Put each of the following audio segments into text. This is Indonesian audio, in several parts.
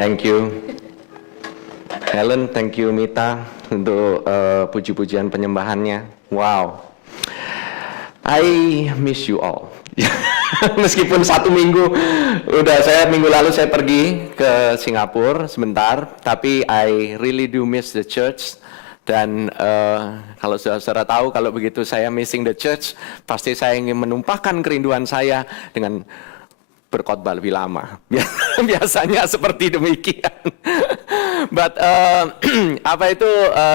Thank you Helen, thank you Mita untuk puji-pujian penyembahannya. Wow, I miss you all. Meskipun minggu lalu saya pergi ke Singapura sebentar, tapi I really do miss the church. Dan kalau saudara tahu, kalau begitu saya missing the church, pasti saya ingin menumpahkan kerinduan saya dengan berkhotbah lebih lama. Biasanya seperti demikian. But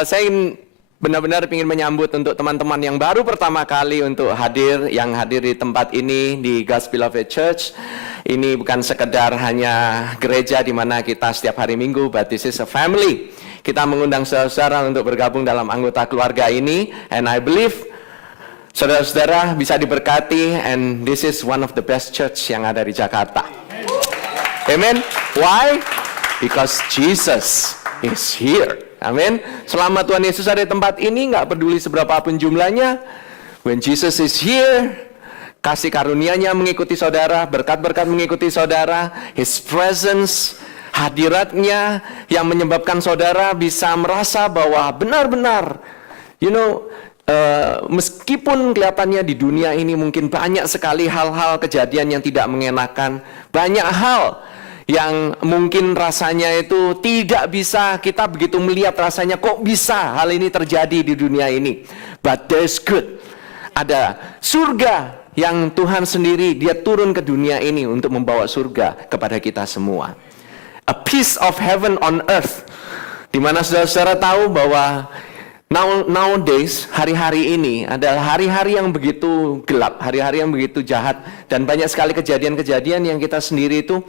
saya ingin benar-benar ingin menyambut untuk teman-teman yang baru pertama kali untuk hadir di tempat ini di God's Beloved Church. Ini bukan sekedar hanya gereja di mana kita setiap hari Minggu, but this is a family. Kita mengundang saudara-saudara untuk bergabung dalam anggota keluarga ini, and I believe saudara-saudara bisa diberkati, and this is one of the best church yang ada di Jakarta. Amen. Why? Because Jesus is here. Amin. Selama Tuhan Yesus ada di tempat ini, nggak peduli seberapa pun jumlahnya, when Jesus is here, kasih karunia-Nya mengikuti saudara, berkat-berkat mengikuti saudara, His presence, hadiratnya yang menyebabkan saudara bisa merasa bahwa benar-benar, meskipun kelihatannya di dunia ini mungkin banyak sekali hal-hal kejadian yang tidak mengenakan, banyak hal yang mungkin rasanya itu tidak bisa kita begitu melihat, rasanya kok bisa hal ini terjadi di dunia ini. But there's good. Ada surga yang Tuhan sendiri, Dia turun ke dunia ini untuk membawa surga kepada kita semua. A piece of heaven on earth. Di mana saudara-saudara tahu bahwa nowadays, hari-hari ini adalah hari-hari yang begitu gelap, hari-hari yang begitu jahat, dan banyak sekali kejadian-kejadian yang kita sendiri itu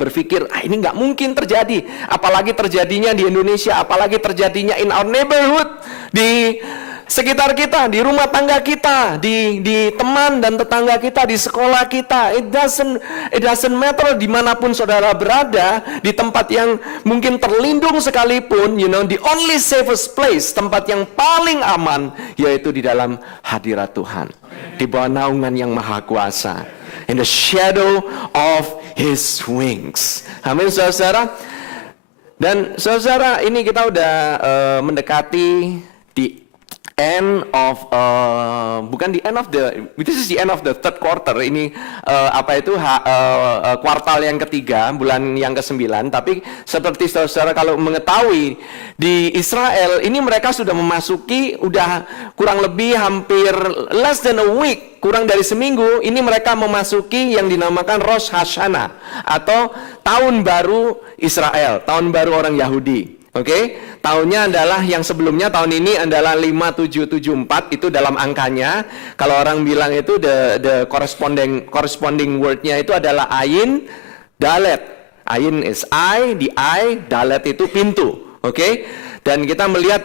berpikir, ini nggak mungkin terjadi, apalagi terjadinya di Indonesia, apalagi terjadinya in our neighborhood, di sekitar kita, di rumah tangga kita, di teman dan tetangga kita, di sekolah kita. It doesn't matter dimanapun saudara berada, di tempat yang mungkin terlindung sekalipun, the only safest place, tempat yang paling aman, yaitu di dalam hadirat Tuhan, di bawah naungan yang maha kuasa, in the shadow of His wings. Amin, saudara. Dan saudara, ini kita udah mendekati di end of this is the end of the third quarter. Ini kuartal yang ketiga, bulan yang ke-9. Tapi seperti saudara kalau mengetahui, di Israel ini mereka sudah memasuki, udah kurang lebih hampir less than a week, kurang dari seminggu, ini mereka memasuki yang dinamakan Rosh Hashanah, atau tahun baru Israel, tahun baru orang Yahudi. Oke, tahunnya adalah yang sebelumnya, tahun ini adalah 5774, itu dalam angkanya. Kalau orang bilang itu the corresponding wordnya itu adalah Ayin, Dalet. Ayin is I, di I, Dalet itu pintu. Oke, dan kita melihat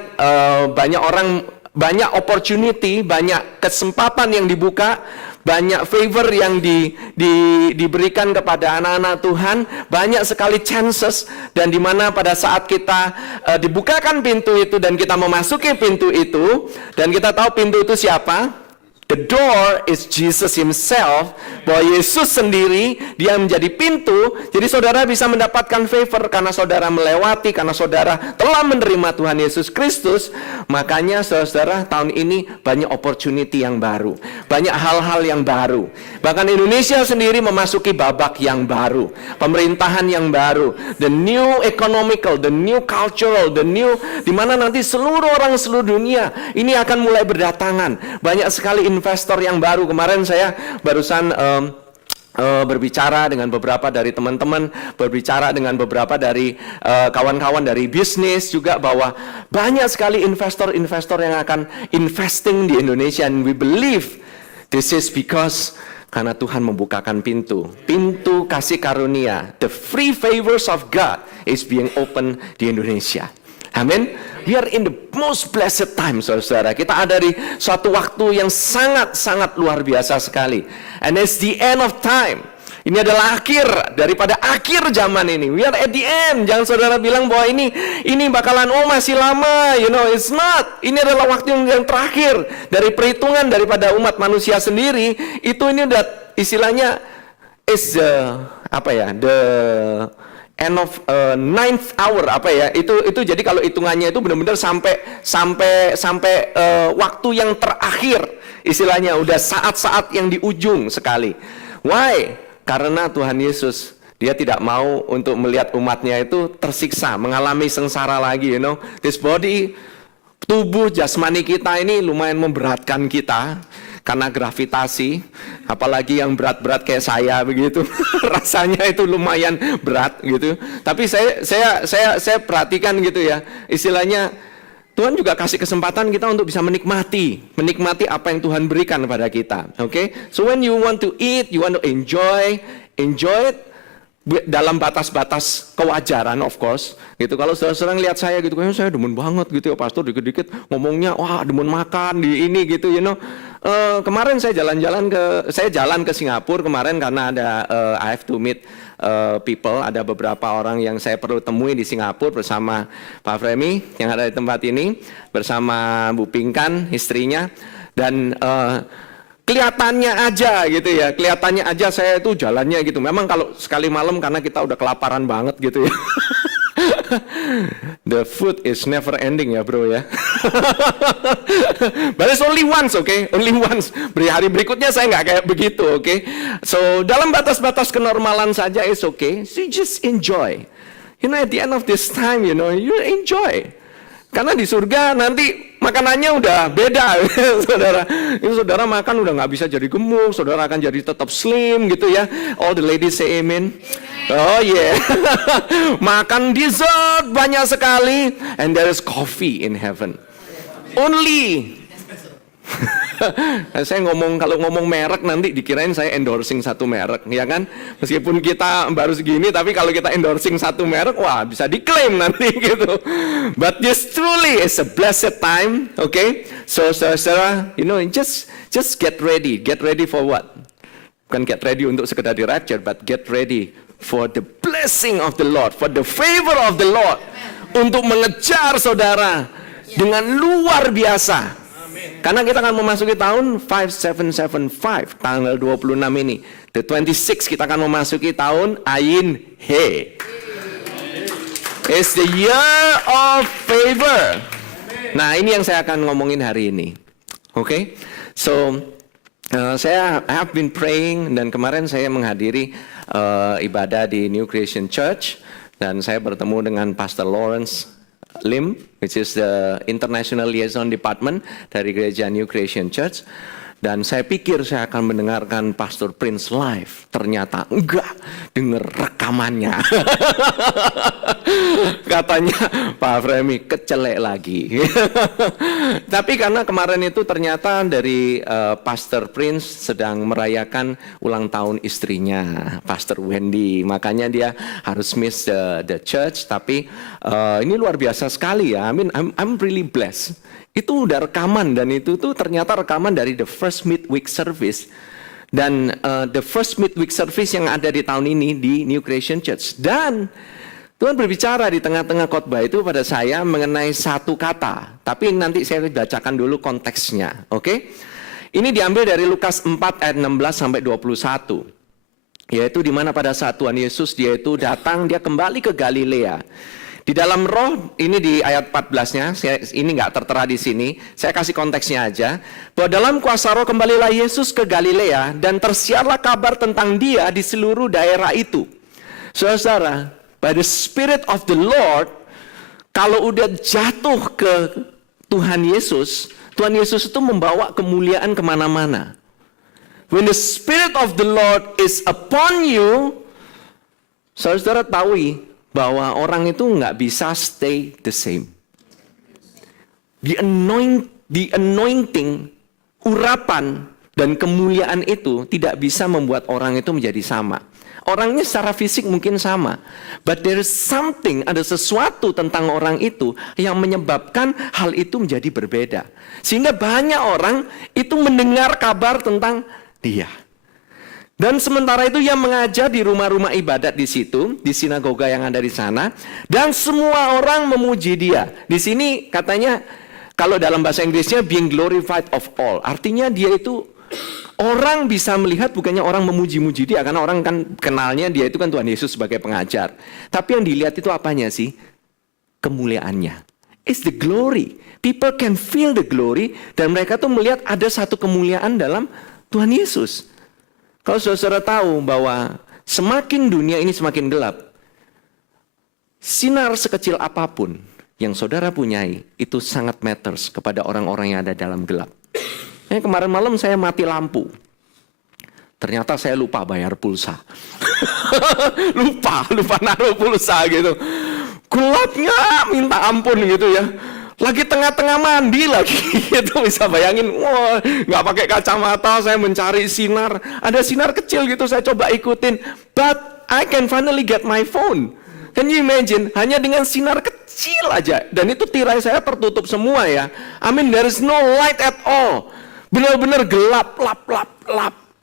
banyak opportunity, banyak kesempatan yang dibuka, banyak favor yang diberikan kepada anak-anak Tuhan, banyak sekali chances, dan dimana pada saat kita dibukakan pintu itu dan kita memasuki pintu itu, dan kita tahu pintu itu siapa? The door is Jesus Himself, bahwa Yesus sendiri, Dia menjadi pintu. Jadi saudara bisa mendapatkan favor karena saudara melewati, karena saudara telah menerima Tuhan Yesus Kristus. Makanya saudara, tahun ini banyak opportunity yang baru, banyak hal-hal yang baru. Bahkan Indonesia sendiri memasuki babak yang baru, pemerintahan yang baru, the new economical, the new cultural, the new, dimana nanti seluruh orang seluruh dunia ini akan mulai berdatangan. Banyak sekali investor yang baru. Kemarin saya barusan berbicara dengan beberapa dari teman-teman, berbicara dengan beberapa dari kawan-kawan dari bisnis juga, bahwa banyak sekali investor-investor yang akan investing di Indonesia, and we believe this is because karena Tuhan membukakan pintu kasih karunia, the free favors of God is being open di Indonesia. Amin. We are in the most blessed time, saudara. Kita ada di suatu waktu yang sangat-sangat luar biasa sekali. And it's the end of time. Ini adalah akhir daripada akhir zaman ini. We are at the end. Jangan saudara bilang bahwa ini bakalan masih lama. It's not. Ini adalah waktu yang terakhir dari perhitungan daripada umat manusia sendiri. Ini udah istilahnya is end of ninth hour apa ya, itu jadi kalau hitungannya itu benar-benar sampai waktu yang terakhir, istilahnya udah saat-saat yang di ujung sekali. Why? Karena Tuhan Yesus dia tidak mau untuk melihat umatnya itu tersiksa, mengalami sengsara lagi, this body, tubuh jasmani kita ini lumayan memberatkan kita karena gravitasi, apalagi yang berat-berat kayak saya begitu, rasanya itu lumayan berat gitu. Tapi saya perhatikan gitu ya, istilahnya Tuhan juga kasih kesempatan kita untuk bisa menikmati apa yang Tuhan berikan kepada kita. Oke, so when you want to eat, you want to enjoy it dalam batas-batas kewajaran, of course. Gitu. Kalau saudara-saudara lihat saya gitu, kayaknya saya demen banget gitu ya, pastor dikit-dikit ngomongnya, wah demen makan di ini gitu, kemarin saya jalan ke Singapura kemarin karena ada I have to meet people, ada beberapa orang yang saya perlu temui di Singapura bersama Pak Fremi yang ada di tempat ini, bersama Bu Pinkan istrinya, dan kelihatannya aja saya itu jalannya gitu. Memang kalau sekali malam karena kita udah kelaparan banget gitu ya. The food is never ending ya bro ya. But it's only once, okay? Only once. Hari berikutnya saya nggak kayak begitu, okay? So dalam batas-batas kenormalan saja is okay. So you just enjoy. At the end of this time, you enjoy. Karena di surga nanti makanannya udah beda, saudara. Ini saudara makan udah nggak bisa jadi gemuk, saudara akan jadi tetap slim gitu ya. All the ladies say amen. Oh yeah. Makan dessert banyak sekali, and there is coffee in heaven. Only. Saya kalau ngomong merek nanti dikirain saya endorsing satu merek, ya kan? Meskipun kita baru segini, tapi kalau kita endorsing satu merek, wah bisa diklaim nanti gitu. But this truly is a blessed time, okay? So, saudara, just get ready for what? Bukan get ready untuk sekedar di rapture, but get ready for the blessing of the Lord, for the favor of the Lord, untuk mengejar saudara dengan luar biasa. Karena kita akan memasuki tahun 5775, tanggal 26 ini. The 26 kita akan memasuki tahun Ayin He. It's the year of favor. Nah, ini yang saya akan ngomongin hari ini. Okay? So, I have been praying, dan kemarin saya menghadiri ibadah di New Creation Church, dan saya bertemu dengan Pastor Lawrence Lim, which is the International Liaison Department dari gereja New Creation Church. Dan saya pikir saya akan mendengarkan Pastor Prince live. Ternyata enggak, dengar rekamannya. Katanya Pak Fremi kecelek lagi. Tapi karena kemarin itu ternyata dari Pastor Prince sedang merayakan ulang tahun istrinya, Pastor Wendy. Makanya dia harus miss the church. Tapi ini luar biasa sekali ya. I mean, I'm really blessed. Itu udah rekaman, dan itu tuh ternyata rekaman dari the first midweek service. Dan the first midweek service yang ada di tahun ini di New Creation Church. Dan Tuhan berbicara di tengah-tengah khotbah itu pada saya mengenai satu kata. Tapi nanti saya bacakan dulu konteksnya, oke? Ini diambil dari Lukas 4 ayat 16 sampai 21. Yaitu di mana pada saat Tuhan Yesus dia itu datang, dia kembali ke Galilea. Di dalam roh, ini di ayat 14-nya, ini nggak tertera di sini, saya kasih konteksnya aja. Bahwa dalam kuasa roh kembalilah Yesus ke Galilea, dan tersiarlah kabar tentang dia di seluruh daerah itu. Saudara, by the Spirit of the Lord, kalau udah jatuh ke Tuhan Yesus itu membawa kemuliaan kemana-mana. When the Spirit of the Lord is upon you, saudara tahu bahwa orang itu nggak bisa stay the same. The anointing, urapan, dan kemuliaan itu tidak bisa membuat orang itu menjadi sama. Orangnya secara fisik mungkin sama, but there is something, ada sesuatu tentang orang itu yang menyebabkan hal itu menjadi berbeda. Sehingga banyak orang itu mendengar kabar tentang dia. Dan sementara itu ia mengajar di rumah-rumah ibadat di situ, di sinagoga yang ada di sana, dan semua orang memuji dia. Di sini katanya, kalau dalam bahasa Inggrisnya being glorified of all, artinya dia itu Orang bisa melihat bukannya orang memuji-muji dia, karena orang kan kenalnya dia itu kan Tuhan Yesus sebagai pengajar. Tapi yang dilihat itu apanya sih? Kemuliaannya. It's the glory. People can feel the glory, dan mereka tuh melihat ada satu kemuliaan dalam Tuhan Yesus. Kalau saudara tahu bahwa semakin dunia ini semakin gelap, sinar sekecil apapun yang saudara punyai itu sangat matters kepada orang-orang yang ada dalam gelap. Kemarin malam saya mati lampu. Ternyata saya lupa bayar pulsa. lupa naruh pulsa gitu. Gelapnya minta ampun gitu ya. Lagi tengah-tengah mandi lagi, itu bisa bayangin, wah nggak pakai kacamata, saya mencari sinar, ada sinar kecil gitu, saya coba ikutin, but I can finally get my phone. Can you imagine? Hanya dengan sinar kecil aja, dan itu tirai saya tertutup semua ya. I mean there is no light at all, benar-benar gelap, lap,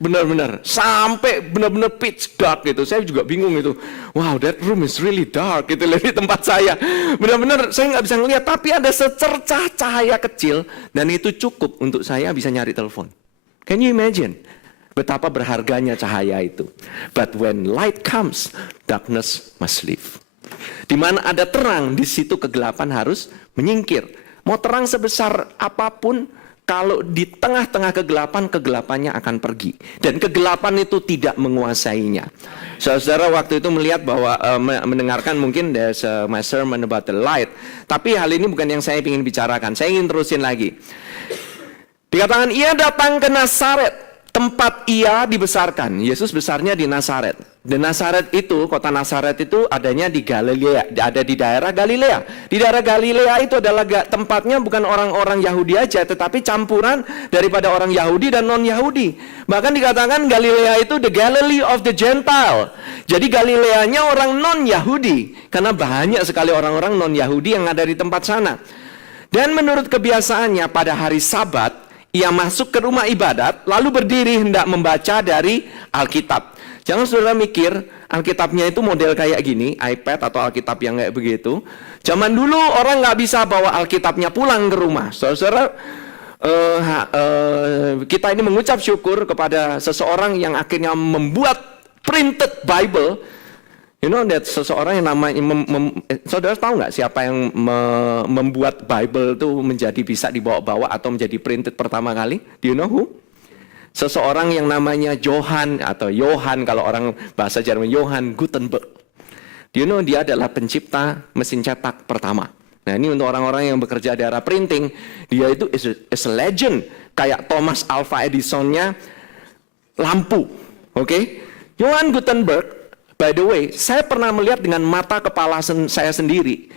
benar-benar sampai benar-benar pitch dark gitu. Saya juga bingung itu. Wow, that room is really dark gitu di tempat saya. Benar-benar saya nggak bisa ngeliat, tapi ada secercah cahaya kecil dan itu cukup untuk saya bisa nyari telepon. Can you imagine betapa berharganya cahaya itu? But when light comes, darkness must leave. Di mana ada terang, di situ kegelapan harus menyingkir. Mau terang sebesar apapun, kalau di tengah-tengah kegelapan, kegelapannya akan pergi. Dan kegelapan itu tidak menguasainya. Saudara waktu itu melihat bahwa, mendengarkan mungkin there's my sermon about the light. Tapi hal ini bukan yang saya ingin bicarakan. Saya ingin terusin lagi. Dikatakan, ia datang ke Nazaret, tempat ia dibesarkan. Yesus besarnya di Nazaret. Dan Nazaret itu, kota Nazaret itu adanya di Galilea, ada di daerah Galilea. Di daerah Galilea itu adalah tempatnya bukan orang-orang Yahudi aja, tetapi campuran daripada orang Yahudi dan non-Yahudi. Bahkan dikatakan Galilea itu the Galilee of the Gentile. Jadi Galileanya orang non-Yahudi, karena banyak sekali orang-orang non-Yahudi yang ada di tempat sana. Dan menurut kebiasaannya pada hari Sabat, ia masuk ke rumah ibadat, lalu berdiri hendak membaca dari Alkitab. Jangan saudara mikir Alkitabnya itu model kayak gini, iPad atau Alkitab yang kayak begitu. Zaman dulu orang nggak bisa bawa Alkitabnya pulang ke rumah. Saudara, kita ini mengucap syukur kepada seseorang yang akhirnya membuat printed Bible. You know that seseorang yang namanya, saudara tahu nggak siapa yang membuat Bible itu menjadi bisa dibawa-bawa atau menjadi printed pertama kali? Do you know who? Seseorang yang namanya Johann atau Johann, kalau orang bahasa Jerman, Johann Gutenberg. Do you know dia adalah pencipta mesin cetak pertama. Nah ini untuk orang-orang yang bekerja di arah printing, dia itu is a legend. Kayak Thomas Alva Edisonnya lampu. Oke? Johann Gutenberg, by the way, saya pernah melihat dengan mata kepala saya sendiri.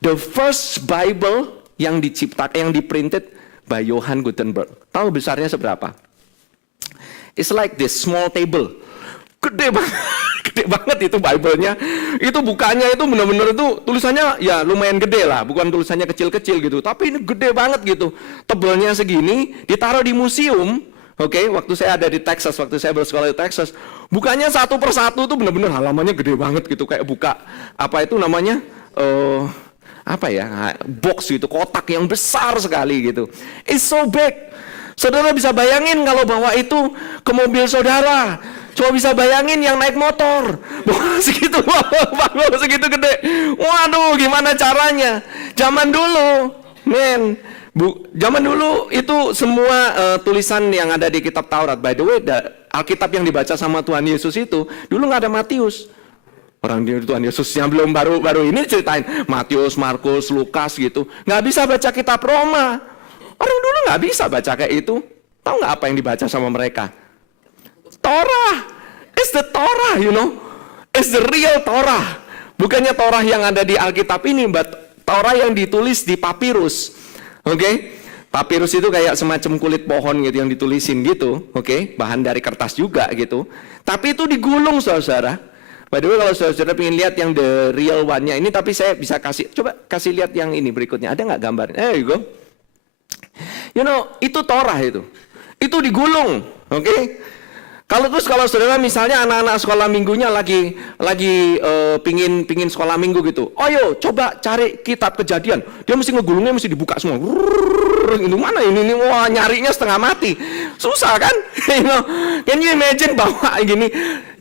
The first Bible yang diciptakan, yang diprinted by Johann Gutenberg. Tahu besarnya seberapa? It's like this small table. Gede banget. Gede banget itu Bible-nya. Itu bukanya itu benar-benar itu tulisannya ya lumayan gede lah. Bukan tulisannya kecil-kecil gitu. Tapi ini gede banget gitu. Tebalnya segini. Ditaruh di museum. Oke, waktu saya ada di Texas. Waktu saya bersekolah di Texas. Bukanya satu persatu tuh benar-benar halamannya gede banget gitu. Kayak buka apa itu namanya? Apa ya? Box gitu. Kotak yang besar sekali gitu. It's so big. Saudara bisa bayangin kalau bawa itu ke mobil saudara. Coba bisa bayangin yang naik motor. Wah, segitu gede. Waduh, gimana caranya? Zaman dulu, zaman dulu itu semua tulisan yang ada di kitab Taurat. By the way, Alkitab yang dibaca sama Tuhan Yesus itu, dulu nggak ada Matius. Orang Tuhan Yesus yang belum baru ini ceritain. Matius, Markus, Lukas gitu. Nggak bisa baca kitab Roma. Orang dulu nggak bisa baca kayak itu. Tahu nggak apa yang dibaca sama mereka? Torah. It's the Torah, you know. It's the real Torah. Bukannya Torah yang ada di Alkitab ini, but Torah yang ditulis di papirus. Oke? Papirus itu kayak semacam kulit pohon gitu yang ditulisin gitu. Oke? Bahan dari kertas juga gitu. Tapi itu digulung, saudara. By the way, kalau saudara ingin lihat yang the real one-nya ini, tapi saya bisa coba kasih lihat yang ini berikutnya. Ada nggak gambar? There you go. You know, itu Torah itu. Itu digulung, oke? Kalau saudara misalnya anak-anak sekolah minggunya lagi pingin sekolah minggu gitu. Ayo coba cari kitab Kejadian. Dia mesti ngegulungnya mesti dibuka semua. Itu mana ini? Wah, nyarinya setengah mati. Susah kan? Can you imagine bawa gini?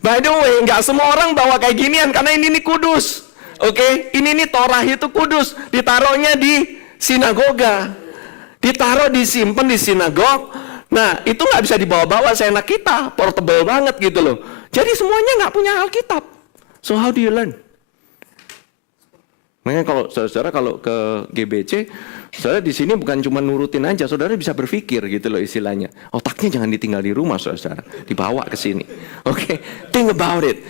By the way, nggak semua orang bawa kayak ginian karena ini kudus. Oke, ini Torah itu kudus. Ditaruhnya di sinagoga. Ditaruh disimpan di sinagog. Nah, itu nggak bisa dibawa-bawa seenak kita, portable banget gitu loh. Jadi semuanya nggak punya Alkitab. So how do you learn? Makanya kalau saudara ke GBC, saudara di sini bukan cuma nurutin aja, saudara bisa berpikir gitu loh istilahnya. Otaknya jangan ditinggal di rumah saudara, dibawa ke sini. Oke, think about it.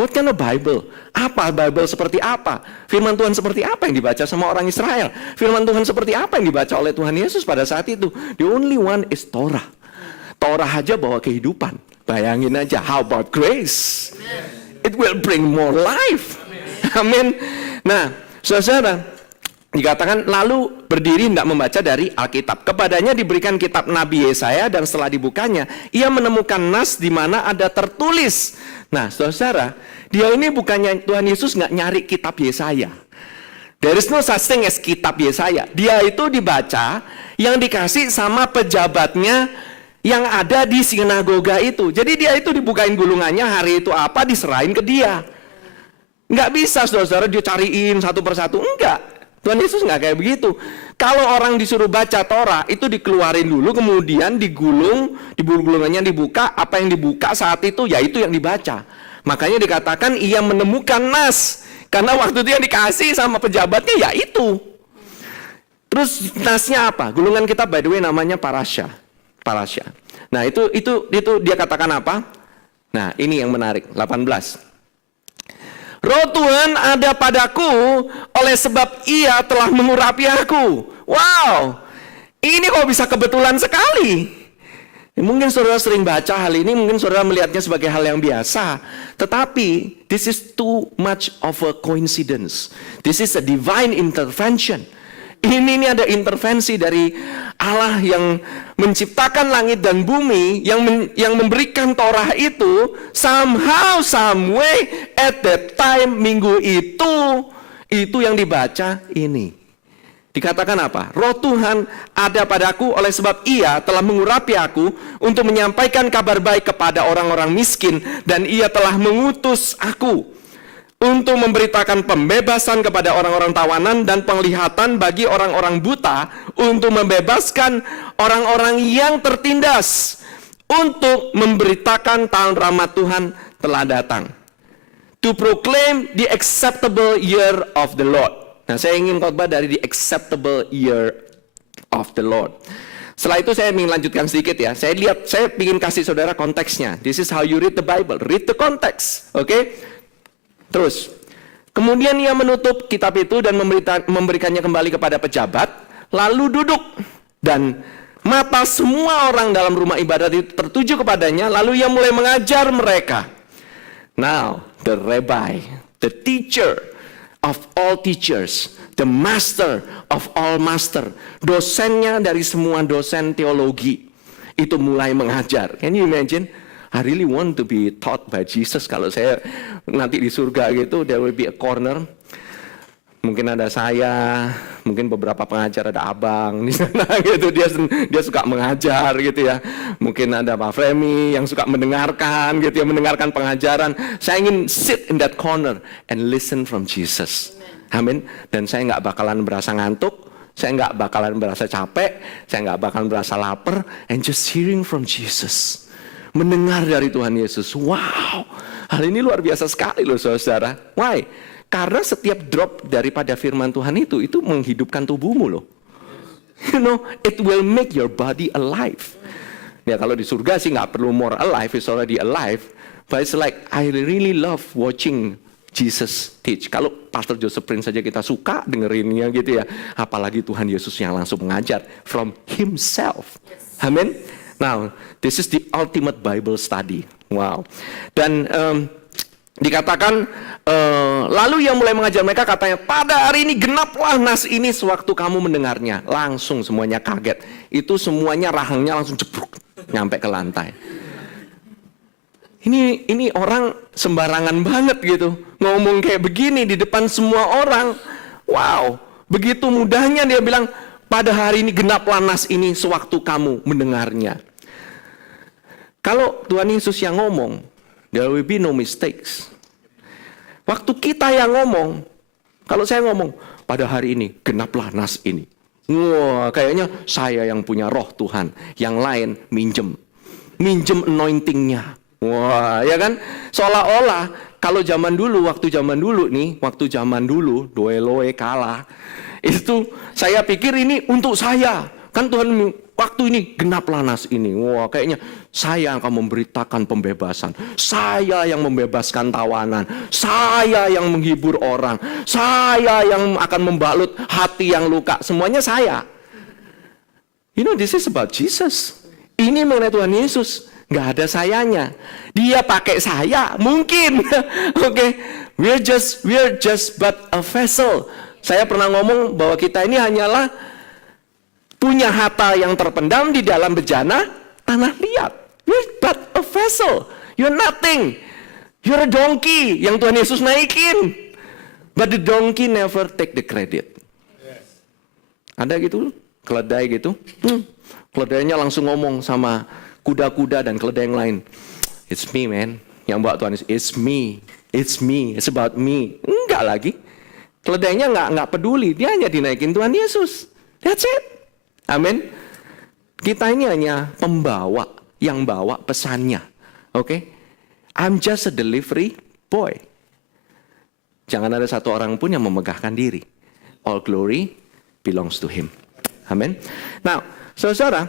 What kind of Bible? Apa Bible seperti apa? Firman Tuhan seperti apa yang dibaca sama orang Israel? Firman Tuhan seperti apa yang dibaca oleh Tuhan Yesus pada saat itu? The only one is Torah. Torah aja bawa kehidupan. Bayangin aja, how about grace? It will bring more life. Amin. Nah, saudara, dikatakan lalu berdiri hendak membaca dari Alkitab. Kepadanya diberikan kitab Nabi Yesaya dan setelah dibukanya, ia menemukan nas di mana ada tertulis. Nah, saudara, dia ini bukannya Tuhan Yesus nggak nyari kitab Yesaya. There is no such thing as kitab Yesaya. Dia itu dibaca yang dikasih sama pejabatnya yang ada di sinagoga itu. Jadi dia itu dibukain gulungannya, hari itu apa diserahin ke dia. Nggak bisa saudara dia cariin satu persatu. Enggak. Tuhan Yesus nggak kayak begitu. Kalau orang disuruh baca Torah, itu dikeluarin dulu, kemudian digulung, di gulungannya dibuka, apa yang dibuka saat itu, ya itu yang dibaca. Makanya dikatakan ia menemukan nas. Karena waktu itu yang dikasih sama pejabatnya, ya itu. Terus nasnya apa? Gulungan kitab by the way namanya parasya. Nah itu dia katakan apa? Nah ini yang menarik, 18. Roh Tuhan ada padaku oleh sebab ia telah mengurapi aku. Wow, ini kok bisa kebetulan sekali. Mungkin saudara sering baca hal ini, mungkin saudara melihatnya sebagai hal yang biasa. Tetapi, this is too much of a coincidence. This is a divine intervention. Ini ada intervensi dari Allah yang menciptakan langit dan bumi, yang memberikan Torah itu, somehow, some way, at that time, minggu itu yang dibaca ini. Dikatakan apa? Roh Tuhan ada padaku oleh sebab ia telah mengurapi aku untuk menyampaikan kabar baik kepada orang-orang miskin, dan ia telah mengutus aku untuk memberitakan pembebasan kepada orang-orang tawanan dan penglihatan bagi orang-orang buta, untuk membebaskan orang-orang yang tertindas, untuk memberitakan tahun rahmat Tuhan telah datang. To proclaim the acceptable year of the Lord. Nah, saya ingin khotbah dari the acceptable year of the Lord. Setelah itu saya ingin lanjutkan sedikit ya. Saya ingin kasih saudara konteksnya. This is how you read the Bible. Read the context. Oke? Terus, kemudian ia menutup kitab itu dan memberikannya kembali kepada pejabat, lalu duduk, dan mata semua orang dalam rumah ibadat itu tertuju kepadanya, lalu ia mulai mengajar mereka. Now, the rabbi, the teacher of all teachers, the master of all master, dosennya dari semua dosen teologi, itu mulai mengajar. Can you imagine? I really want to be taught by Jesus. Kalau saya nanti di surga gitu, there will be a corner. Mungkin ada saya, mungkin beberapa pengajar, ada abang di sana gitu. Dia suka mengajar gitu ya. Mungkin ada Pak Fremi yang suka mendengarkan gitu ya, mendengarkan pengajaran. Saya ingin sit in that corner and listen from Jesus. Amin. Dan saya nggak bakalan berasa ngantuk. Saya nggak bakalan berasa capek. Saya nggak bakalan berasa lapar. And just hearing from Jesus. Mendengar dari Tuhan Yesus. Wow, hal ini luar biasa sekali loh saudara. Why? Karena setiap drop daripada firman Tuhan itu menghidupkan tubuhmu loh. You know, it will make your body alive. Ya kalau di surga sih nggak perlu more alive, it's already alive. But it's like, I really love watching Jesus teach. Kalau Pastor Joseph Prince saja kita suka dengerinnya gitu ya. Apalagi Tuhan Yesus yang langsung mengajar from himself. Amin. Now, this is the ultimate Bible study. Wow. Dan dikatakan, lalu ia mulai mengajar mereka, katanya, pada hari ini genaplah nas ini sewaktu kamu mendengarnya. Langsung semuanya kaget. Itu semuanya rahangnya langsung jebruk, nyampe ke lantai. Ini orang sembarangan banget gitu. Ngomong kayak begini di depan semua orang. Wow, begitu mudahnya dia bilang, pada hari ini genaplah nas ini sewaktu kamu mendengarnya. Kalau Tuhan Yesus yang ngomong, there will be no mistakes. Waktu kita yang ngomong, kalau saya ngomong, pada hari ini genaplah nas ini. Wah, kayaknya saya yang punya roh Tuhan. Yang lain minjem anointingnya. Wah, ya kan? Seolah-olah kalau waktu zaman dulu, doeloe kalah. Itu saya pikir ini untuk saya. Kan Tuhan waktu ini genaplah nas ini. Wah, kayaknya saya akan memberitakan pembebasan. Saya yang membebaskan tawanan. Saya yang menghibur orang. Saya yang akan membalut hati yang luka. Semuanya saya. You know, this is about Jesus. Ini mengenai Tuhan Yesus. Nggak ada sayanya. Dia pakai saya, mungkin. Oke, we're just but a vessel. Saya pernah ngomong bahwa kita ini hanyalah punya harta yang terpendam di dalam bejana tanah liat. We're but a vessel. You're nothing. You're a donkey yang Tuhan Yesus naikin. But the donkey never take the credit. Ada gitu, keledai gitu. Keledainya langsung ngomong sama kuda-kuda dan keledai yang lain. It's me, man. Yang bawa Tuhan Yesus, it's me. It's about me. Enggak lagi. Keledainya enggak peduli. Dia hanya dinaikin Tuhan Yesus. That's it. Amin. Kita ini hanya pembawa yang bawa pesannya. Oke? I'm just a delivery boy. Jangan ada satu orang pun yang memegahkan diri. All glory belongs to him. Amin. Nah, saudara,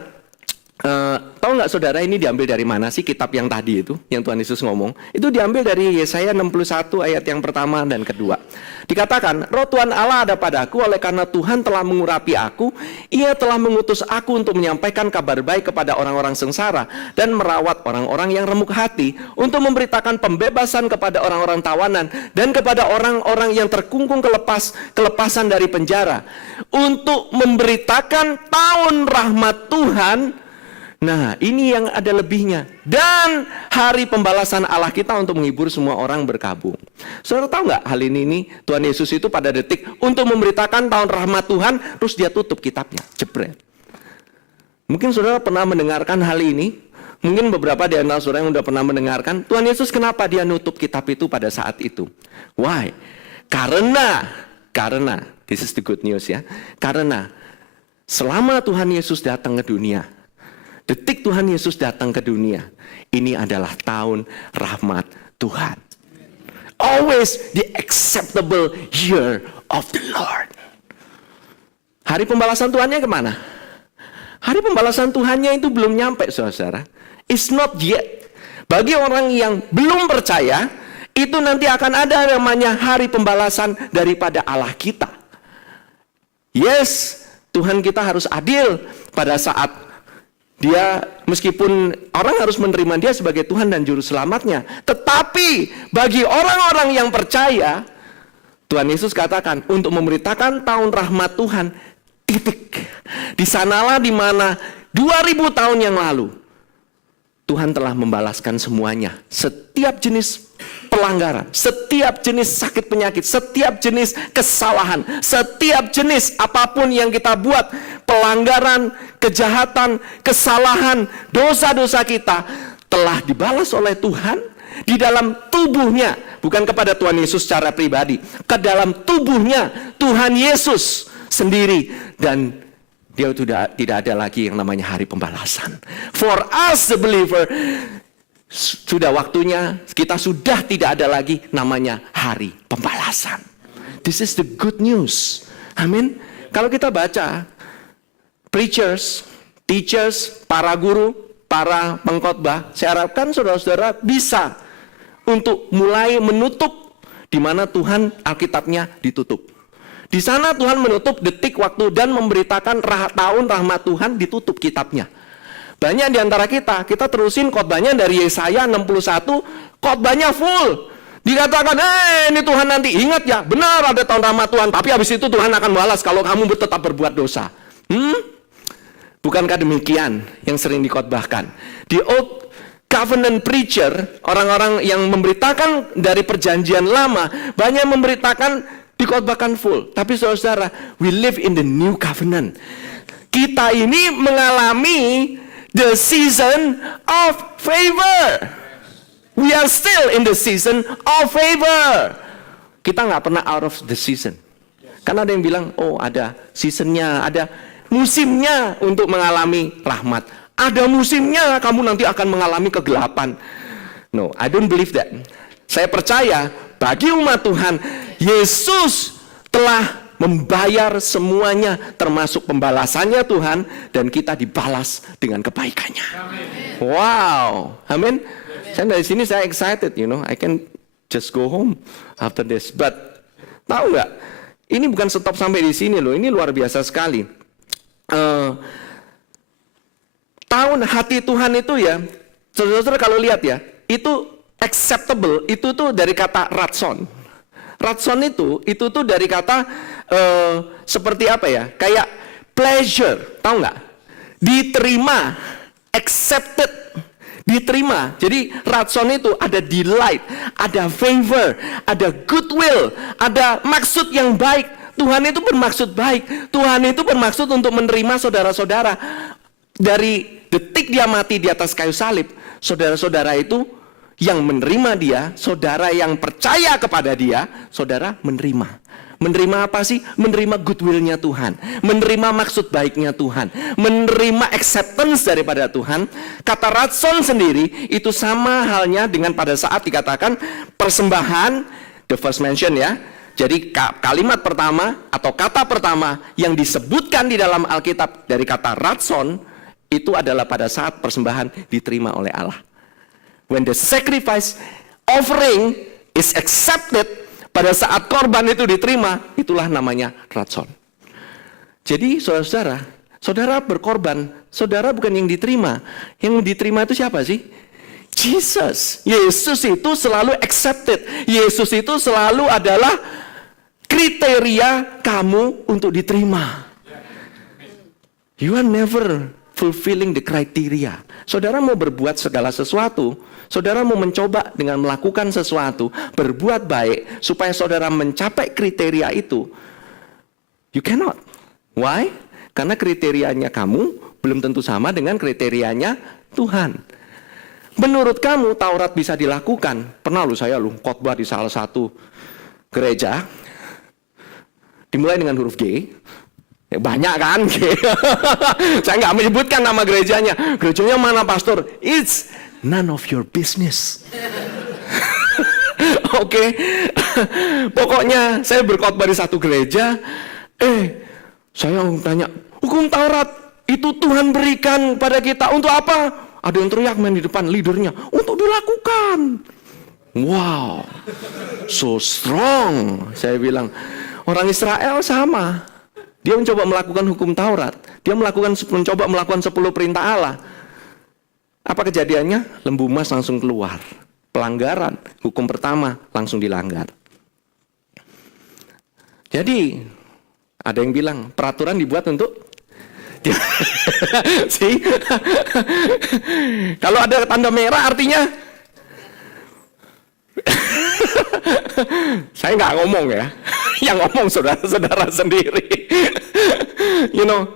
tahu nggak saudara ini diambil dari mana sih kitab yang tadi itu, yang Tuhan Yesus ngomong? Itu diambil dari Yesaya 61 ayat yang pertama dan kedua. Dikatakan, Roh Tuhan Allah ada padaku, oleh karena Tuhan telah mengurapi aku, Ia telah mengutus aku untuk menyampaikan kabar baik kepada orang-orang sengsara dan merawat orang-orang yang remuk hati, untuk memberitakan pembebasan kepada orang-orang tawanan dan kepada orang-orang yang terkungkung kelepasan dari penjara, untuk memberitakan tahun rahmat Tuhan. Nah, ini yang ada lebihnya. Dan hari pembalasan Allah kita untuk menghibur semua orang berkabung. Saudara tahu nggak hal ini Tuhan Yesus itu pada detik untuk memberitakan tahun rahmat Tuhan, terus dia tutup kitabnya, jebret. Mungkin saudara pernah mendengarkan hal ini. Mungkin beberapa di antara saudara yang sudah pernah mendengarkan. Tuhan Yesus kenapa dia nutup kitab itu pada saat itu? Why? Karena, this is the good news ya. Karena selama Tuhan Yesus datang ke dunia, detik Tuhan Yesus datang ke dunia, ini adalah tahun rahmat Tuhan. Always the acceptable year of the Lord. Hari pembalasan Tuhannya kemana? Hari pembalasan Tuhannya itu belum nyampe, saudara. It's not yet. Bagi orang yang belum percaya, itu nanti akan ada namanya hari pembalasan daripada Allah kita. Yes, Tuhan kita harus adil pada saat dia, meskipun orang harus menerima dia sebagai Tuhan dan Juru Selamatnya. Tetapi bagi orang-orang yang percaya, Tuhan Yesus katakan untuk memberitakan tahun rahmat Tuhan, titik. Di sanalah di mana 2000 tahun yang lalu Tuhan telah membalaskan semuanya. Setiap jenis pelanggaran, setiap jenis sakit penyakit, setiap jenis kesalahan, setiap jenis apapun yang kita buat, pelanggaran, kejahatan, kesalahan, dosa-dosa kita telah dibalas oleh Tuhan di dalam tubuhnya. Bukan kepada Tuhan Yesus secara pribadi, ke dalam tubuhnya Tuhan Yesus sendiri. Dan dia tidak ada lagi yang namanya hari pembalasan. For us the believer, sudah waktunya kita sudah tidak ada lagi namanya hari pembalasan. This is the good news. Amin. Kalau kita baca preachers, teachers, para guru, para pengkhotbah, saya harapkan saudara-saudara bisa untuk mulai menutup di mana Tuhan Alkitabnya ditutup. Di sana Tuhan menutup detik waktu dan memberitakan tahun rahmat Tuhan, ditutup kitabnya. Banyak di antara kita terusin khotbahnya dari Yesaya 61, khotbahnya full. Dikatakan, ini Tuhan nanti, ingat ya, benar ada tahun rahmat Tuhan, tapi habis itu Tuhan akan balas kalau kamu tetap berbuat dosa. Bukankah demikian yang sering dikhotbahkan? Di Old covenant preacher, orang-orang yang memberitakan dari perjanjian lama, banyak memberitakan dikhotbahkan full. Tapi saudara-saudara, we live in the new covenant. Kita ini mengalami the season of favor. We are still in the season of favor. Kita nggak pernah out of the season. Karena ada yang bilang, oh ada seasonnya, ada musimnya untuk mengalami rahmat. Ada musimnya kamu nanti akan mengalami kegelapan. No, I don't believe that. Saya percaya bagi umat Tuhan, Yesus telah membayar semuanya, termasuk pembalasannya Tuhan, dan kita dibalas dengan kebaikannya. Amen. Wow, amin. Saya dari sini saya excited, I can just go home after this. But tahu nggak? Ini bukan stop sampai di sini loh. Ini luar biasa sekali. Tahun hati Tuhan itu ya, saudara-saudara kalau lihat ya, itu acceptable. Itu tuh dari kata ratson. Ratson itu tuh dari kata seperti apa ya? Kayak pleasure, tahu nggak? Diterima, accepted. Diterima. Jadi ratson itu ada delight, ada favor, ada goodwill, ada maksud yang baik. Tuhan itu bermaksud baik. Tuhan itu bermaksud untuk menerima saudara-saudara. Dari detik dia mati di atas kayu salib, saudara-saudara itu yang menerima dia, saudara yang percaya kepada dia, saudara menerima. Menerima apa sih? Menerima goodwill-nya Tuhan, menerima maksud baiknya Tuhan, menerima acceptance daripada Tuhan. Kata ratson sendiri itu sama halnya dengan pada saat dikatakan persembahan, the first mention ya. Jadi kalimat pertama atau kata pertama yang disebutkan di dalam Alkitab dari kata ratson itu adalah pada saat persembahan diterima oleh Allah. When the sacrifice offering is accepted, pada saat korban itu diterima, itulah namanya ratson. Jadi saudara-saudara, saudara berkorban, saudara bukan yang diterima. Yang diterima itu siapa sih? Jesus. Yesus itu selalu accepted. Yesus itu selalu adalah kriteria kamu untuk diterima. You are never fulfilling the criteria. Saudara mau berbuat segala sesuatu, saudara mau mencoba dengan melakukan sesuatu, berbuat baik, supaya saudara mencapai kriteria itu, you cannot. Why? Karena kriterianya kamu belum tentu sama dengan kriterianya Tuhan. Menurut kamu Taurat bisa dilakukan? Pernah saya khotbah di salah satu gereja, dimulai dengan huruf G. Banyak kan? Saya nggak menyebutkan nama gerejanya. Gerejanya mana pastor? It's none of your business. Oke. Pokoknya saya berkhotbah di satu gereja. Saya tanya, hukum Taurat itu Tuhan berikan pada kita untuk apa? Ada yang teriak main di depan leadernya, untuk dilakukan. Wow, so strong. Saya bilang, orang Israel sama. Dia mencoba melakukan hukum Taurat. Dia mencoba melakukan 10 perintah Allah. Apa kejadiannya? Lembu emas langsung keluar. Pelanggaran. Hukum pertama langsung dilanggar. Jadi, ada yang bilang, peraturan dibuat untuk... See? Kalau ada tanda merah artinya... Saya nggak ngomong ya, yang ngomong saudara-saudara sendiri.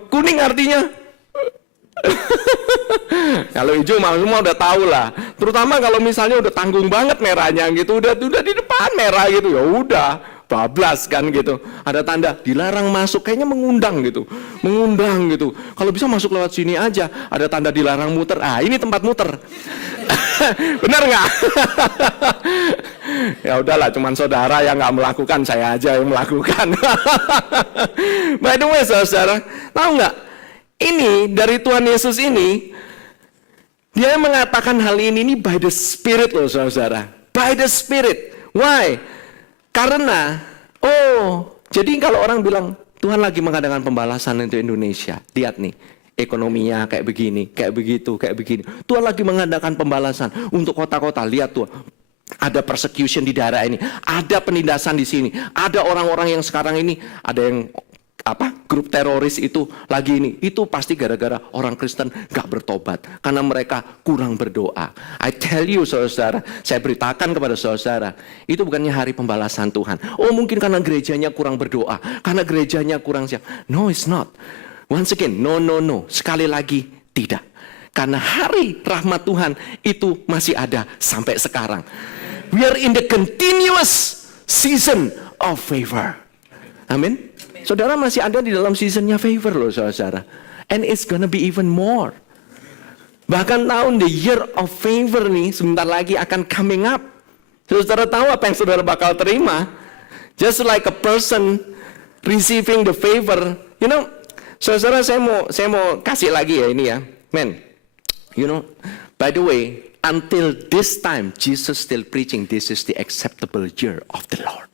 Kuning artinya kalau hijau semua udah tahu lah. Terutama kalau misalnya udah tanggung banget merahnya gitu, udah di depan merah gitu, ya udah bablas kan gitu. Ada tanda dilarang masuk, kayaknya mengundang gitu. Kalau bisa masuk lewat sini aja. Ada tanda dilarang muter. Ini tempat muter. Benar nggak? Ya udahlah, cuman saudara yang nggak melakukan, saya aja yang melakukan. By the way, saudara, tahu nggak? Ini dari Tuhan Yesus ini, dia mengatakan hal ini by the Spirit loh, saudara. By the Spirit. Why? Karena, jadi kalau orang bilang Tuhan lagi mengadakan pembalasan untuk Indonesia, lihat nih. Ekonominya kayak begini, kayak begitu, kayak begini. Tuhan lagi mengadakan pembalasan untuk kota-kota. Lihat tuh, ada persecution di daerah ini, ada penindasan di sini, ada orang-orang yang sekarang ini, ada yang grup teroris itu lagi ini, itu pasti gara-gara orang Kristen gak bertobat karena mereka kurang berdoa. I tell you saudara, saya beritakan kepada saudara, itu bukannya hari pembalasan Tuhan. Oh mungkin karena gerejanya kurang berdoa, karena gerejanya kurang siap. No, it's not. Once again, no. Sekali lagi tidak. Karena hari rahmat Tuhan itu masih ada sampai sekarang. We are in the continuous season of favor. Amin. Saudara masih ada di dalam seasonnya favor loh saudara. And it's gonna be even more. Bahkan tahun the year of favor nih sebentar lagi akan coming up. Saudara tahu apa yang saudara bakal terima? Just like a person receiving the favor. You know, saudara saya mau kasih lagi ya ini ya. Man, you know, by the way, until this time Jesus still preaching this is the acceptable year of the Lord.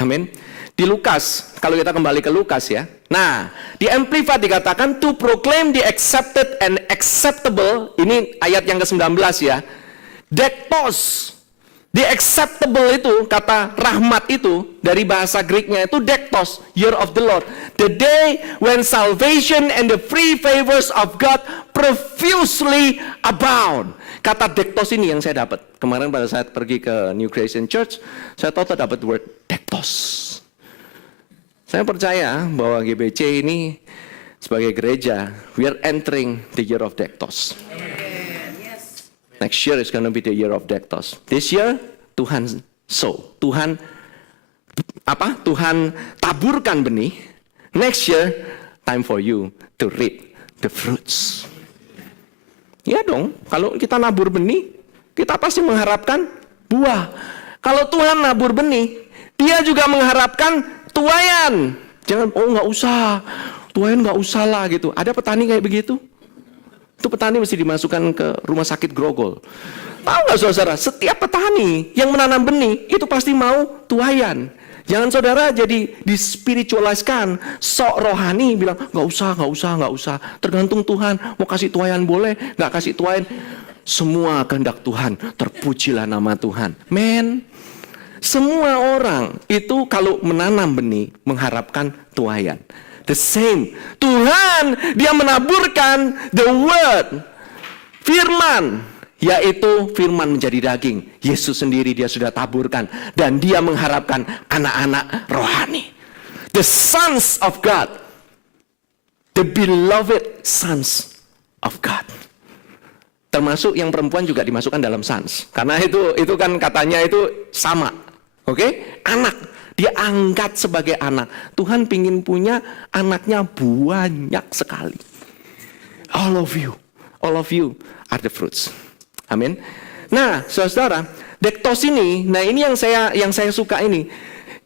Amin. Di Lukas, kalau kita kembali ke Lukas ya. Nah, di Amplified dikatakan to proclaim the accepted and acceptable. Ini ayat yang ke-19 ya. Dektos. The acceptable itu, kata rahmat itu, dari bahasa Greeknya itu dektos, year of the Lord. The day when salvation and the free favors of God profusely abound. Kata dektos ini yang saya dapat. Kemarin pada saat pergi ke New Creation Church, saya tahu dapat word dektos. Saya percaya bahwa GBC ini sebagai gereja, we are entering the year of dektos. Next year is going to be the year of dektos. This year Tuhan Tuhan taburkan benih. Next year time for you to reap the fruits. Ya dong, kalau kita nabur benih, kita pasti mengharapkan buah. Kalau Tuhan nabur benih, Dia juga mengharapkan tuaian. Jangan, nggak usah, tuaian nggak usah lah gitu. Ada petani kayak begitu? Itu petani mesti dimasukkan ke rumah sakit Grogol. Tahu nggak saudara, setiap petani yang menanam benih itu pasti mau tuaian. Jangan saudara jadi dispiritualiskan, sok rohani bilang nggak usah. Tergantung Tuhan, mau kasih tuaian boleh, nggak kasih tuaian. Semua kehendak Tuhan, terpujilah nama Tuhan. Men. Semua orang itu kalau menanam benih mengharapkan tuaian. The same. Tuhan dia menaburkan the word. Firman. Yaitu firman menjadi daging. Yesus sendiri dia sudah taburkan. Dan dia mengharapkan anak-anak rohani. The sons of God. The beloved sons of God. Termasuk yang perempuan juga dimasukkan dalam sons. Karena itu kan katanya itu sama. Oke, anak diangkat sebagai anak. Tuhan pingin punya anaknya banyak sekali. All of you are the fruits. Amin. Nah, saudara, dektos ini, nah ini yang saya suka ini.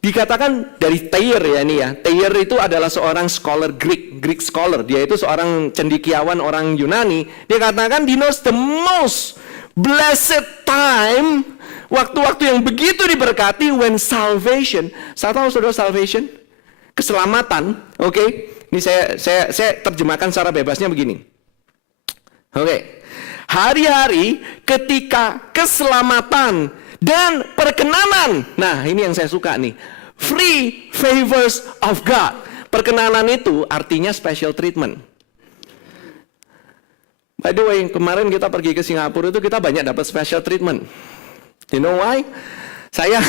Dikatakan dari Thayer ya ini ya. Thayer itu adalah seorang scholar Greek scholar. Dia itu seorang cendekiawan orang Yunani. Dia katakan he knows the most blessed time. Waktu-waktu yang begitu diberkati when salvation. Saya tahu saudara salvation, keselamatan. Oke. Ini saya terjemahkan secara bebasnya begini. Oke. Hari-hari ketika keselamatan dan perkenanan. Nah, ini yang saya suka nih. Free favors of God. Perkenanan itu artinya special treatment. By the way, kemarin kita pergi ke Singapura itu kita banyak dapat special treatment. You know why? Saya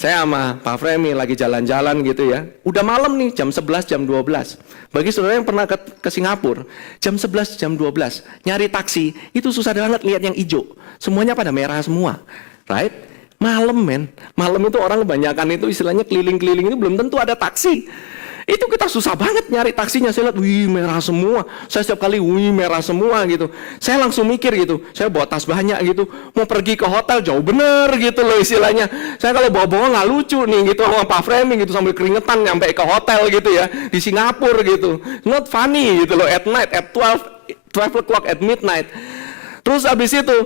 sama Pak Fremi lagi jalan-jalan gitu ya. Udah malam nih, jam 11, jam 12. Bagi saudara yang pernah ke Singapura, jam 11, jam 12, nyari taksi, itu susah banget lihat yang hijau. Semuanya pada merah semua. Right? Malam men. Malam itu orang kebanyakan itu istilahnya keliling-keliling itu belum tentu ada taksi. Itu kita susah banget nyari taksinya. Saya lihat, wih merah semua. Saya setiap kali, wih merah semua gitu. Saya langsung mikir gitu. Saya bawa tas banyak gitu. Mau pergi ke hotel jauh bener gitu loh istilahnya. Saya kalau bawa-bawa nggak lucu nih gitu sama Pak Framing gitu sambil keringetan nyampe ke hotel gitu ya di Singapura gitu. Not funny gitu loh at night at 12 o'clock at midnight. Terus abis itu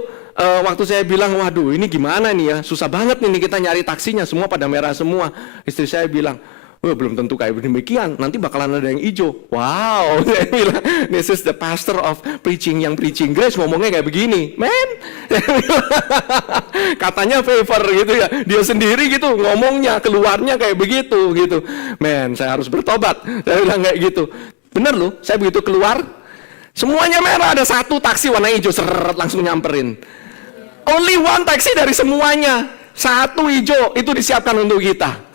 waktu saya bilang, waduh ini gimana nih ya, susah banget nih kita nyari taksinya, semua pada merah semua. Istri saya bilang, Wah, belum tentu kayak demikian, nanti bakalan ada yang hijau. Wow, saya bilang, this is the pastor of preaching yang preaching grace, ngomongnya kayak begini. Man, katanya favor gitu ya, dia sendiri gitu, ngomongnya, keluarnya kayak begitu gitu. Man, saya harus bertobat. Saya bilang kayak gitu. Bener loh, saya begitu keluar, semuanya merah, ada satu taksi warna hijau, seret, langsung nyamperin. Only one taksi dari semuanya, satu hijau, itu disiapkan untuk kita.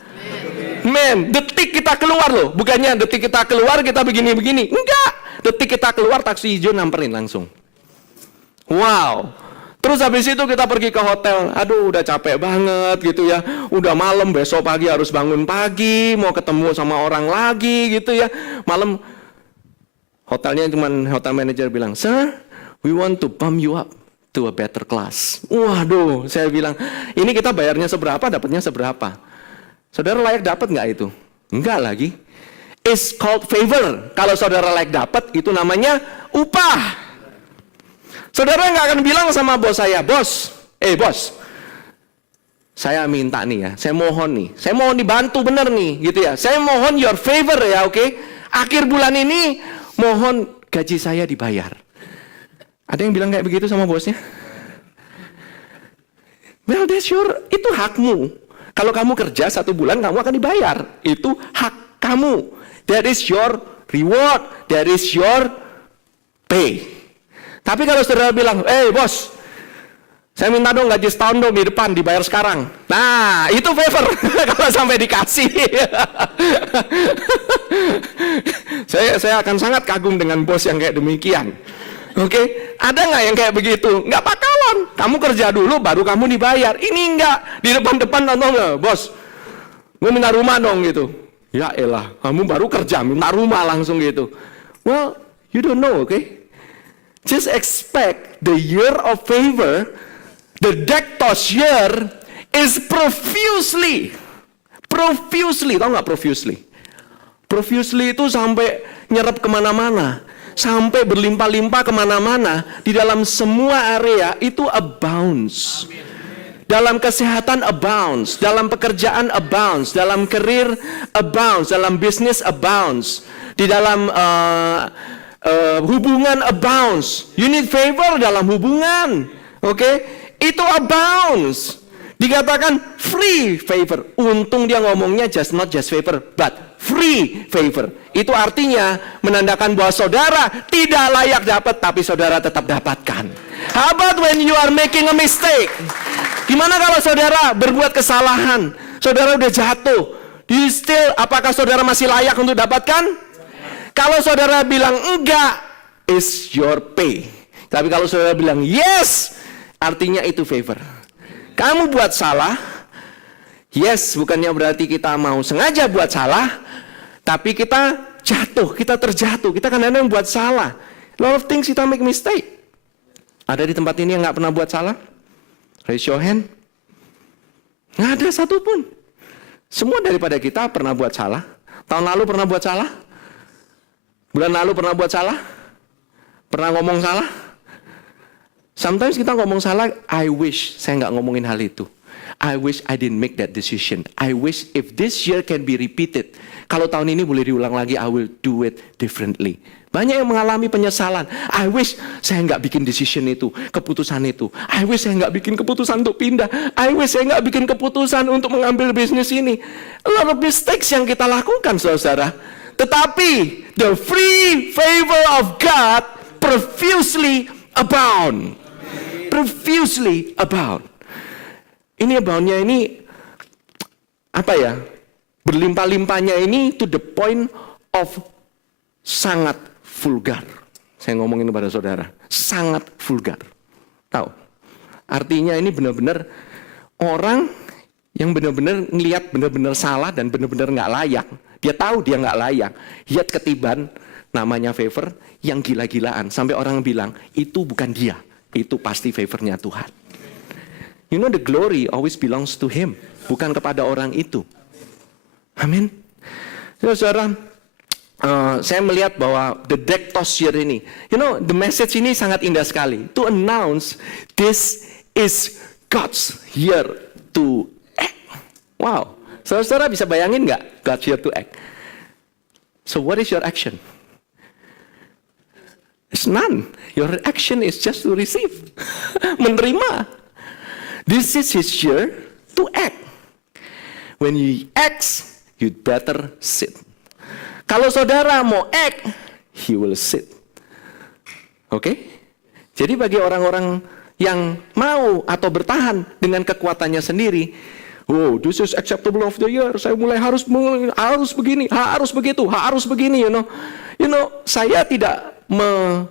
Men, detik kita keluar loh, bukannya detik kita keluar kita begini-begini, enggak, detik kita keluar taksi hijau nyamperin langsung. Wow. Terus habis itu kita pergi ke hotel, aduh udah capek banget gitu ya, udah malam, besok pagi harus bangun pagi, mau ketemu sama orang lagi gitu ya, malam. Hotelnya cuman hotel manager bilang, sir, we want to bump you up to a better class. Waduh, saya bilang, ini kita bayarnya seberapa, dapatnya seberapa? Saudara layak dapat nggak itu? Enggak lagi. It's called favor. Kalau saudara layak dapat, itu namanya upah. Saudara nggak akan bilang sama bos saya, bos, saya minta nih ya, saya mohon dibantu bener nih, gitu ya. Saya mohon your favor ya, oke? Akhir bulan ini, mohon gaji saya dibayar. Ada yang bilang kayak begitu sama bosnya? Well, itu hakmu. Kalau kamu kerja 1 bulan, kamu akan dibayar. Itu hak kamu. That is your reward. That is your pay. Tapi kalau saudara bilang, bos, saya minta dong gaji setahun dong di depan, dibayar sekarang. Nah, itu favor. Kalau sampai dikasih. Saya akan sangat kagum dengan bos yang kayak demikian. Oke, ada nggak yang kayak begitu? Nggak bakalan. Kamu kerja dulu, baru kamu dibayar. Ini nggak di depan-depan nonton, bos. Gue minta rumah dong gitu. Ya elah, kamu baru kerja minta rumah langsung gitu. Well, you don't know, okay? Just expect the year of favor, the Dektos year is profusely. Tahu nggak profusely? Profusely itu sampai nyerap kemana-mana. Sampai berlimpah-limpah kemana-mana, di dalam semua area itu abounds. Dalam kesehatan abounds, dalam pekerjaan abounds, dalam karir abounds, dalam bisnis abounds, di dalam hubungan abounds. You need favor dalam hubungan, oke? Itu abounds. Dikatakan free favor. Untung dia ngomongnya not just favor, but free favor. Itu artinya menandakan bahwa saudara tidak layak dapat, tapi saudara tetap dapatkan. How about when you are making a mistake? Gimana kalau saudara berbuat kesalahan? Saudara udah jatuh. Do you still, apakah saudara masih layak untuk dapatkan? Kalau saudara bilang enggak, is your pay. Tapi kalau saudara bilang yes, artinya itu favor. Kamu buat salah, yes, bukannya berarti kita mau sengaja buat salah, tapi kita jatuh, kita terjatuh, kita kadang-kadang buat salah. A lot of things kita make mistake. Ada di tempat ini yang nggak pernah buat salah? Raise your hand. Nggak ada satupun. Semua daripada kita pernah buat salah. Tahun lalu pernah buat salah? Bulan lalu pernah buat salah? Pernah ngomong salah? Sometimes kita ngomong salah, I wish saya nggak ngomongin hal itu. I wish I didn't make that decision. I wish if this year can be repeated. Kalau tahun ini boleh diulang lagi, I will do it differently. Banyak yang mengalami penyesalan. I wish saya nggak bikin decision itu, keputusan itu. I wish saya nggak bikin keputusan untuk pindah. I wish saya nggak bikin keputusan untuk mengambil bisnis ini. A lot of mistakes yang kita lakukan, saudara. Tetapi the free favor of God profusely abound. Profusely abound. Ini aboundnya ini apa ya? Berlimpah-limpahnya ini to the point of sangat vulgar. Saya ngomongin kepada saudara, sangat vulgar. Tahu? Artinya ini benar-benar orang yang benar-benar ngelihat benar-benar salah dan benar-benar nggak layak. Dia tahu dia nggak layak. Lihat ketiban, namanya favor yang gila-gilaan. Sampai orang bilang, itu bukan dia. Itu pasti favornya Tuhan. You know the glory always belongs to Him. Bukan kepada orang itu. Amin. Saudara, saya melihat bahwa the Dektos year ini, you know, the message ini sangat indah sekali. To announce this is God's year to act. Wow, Saudara bisa bayangin nggak God here to act? So what is your action? It's none. Your action is just to receive. Menerima. This is his year to act. When he acts, you'd better sit. Kalau saudara mau act, he will sit. Oke? Jadi bagi orang-orang yang mau atau bertahan dengan kekuatannya sendiri, oh, this is acceptable of the year. Saya mulai harus begini, harus begitu, harus begini, you know, saya tidak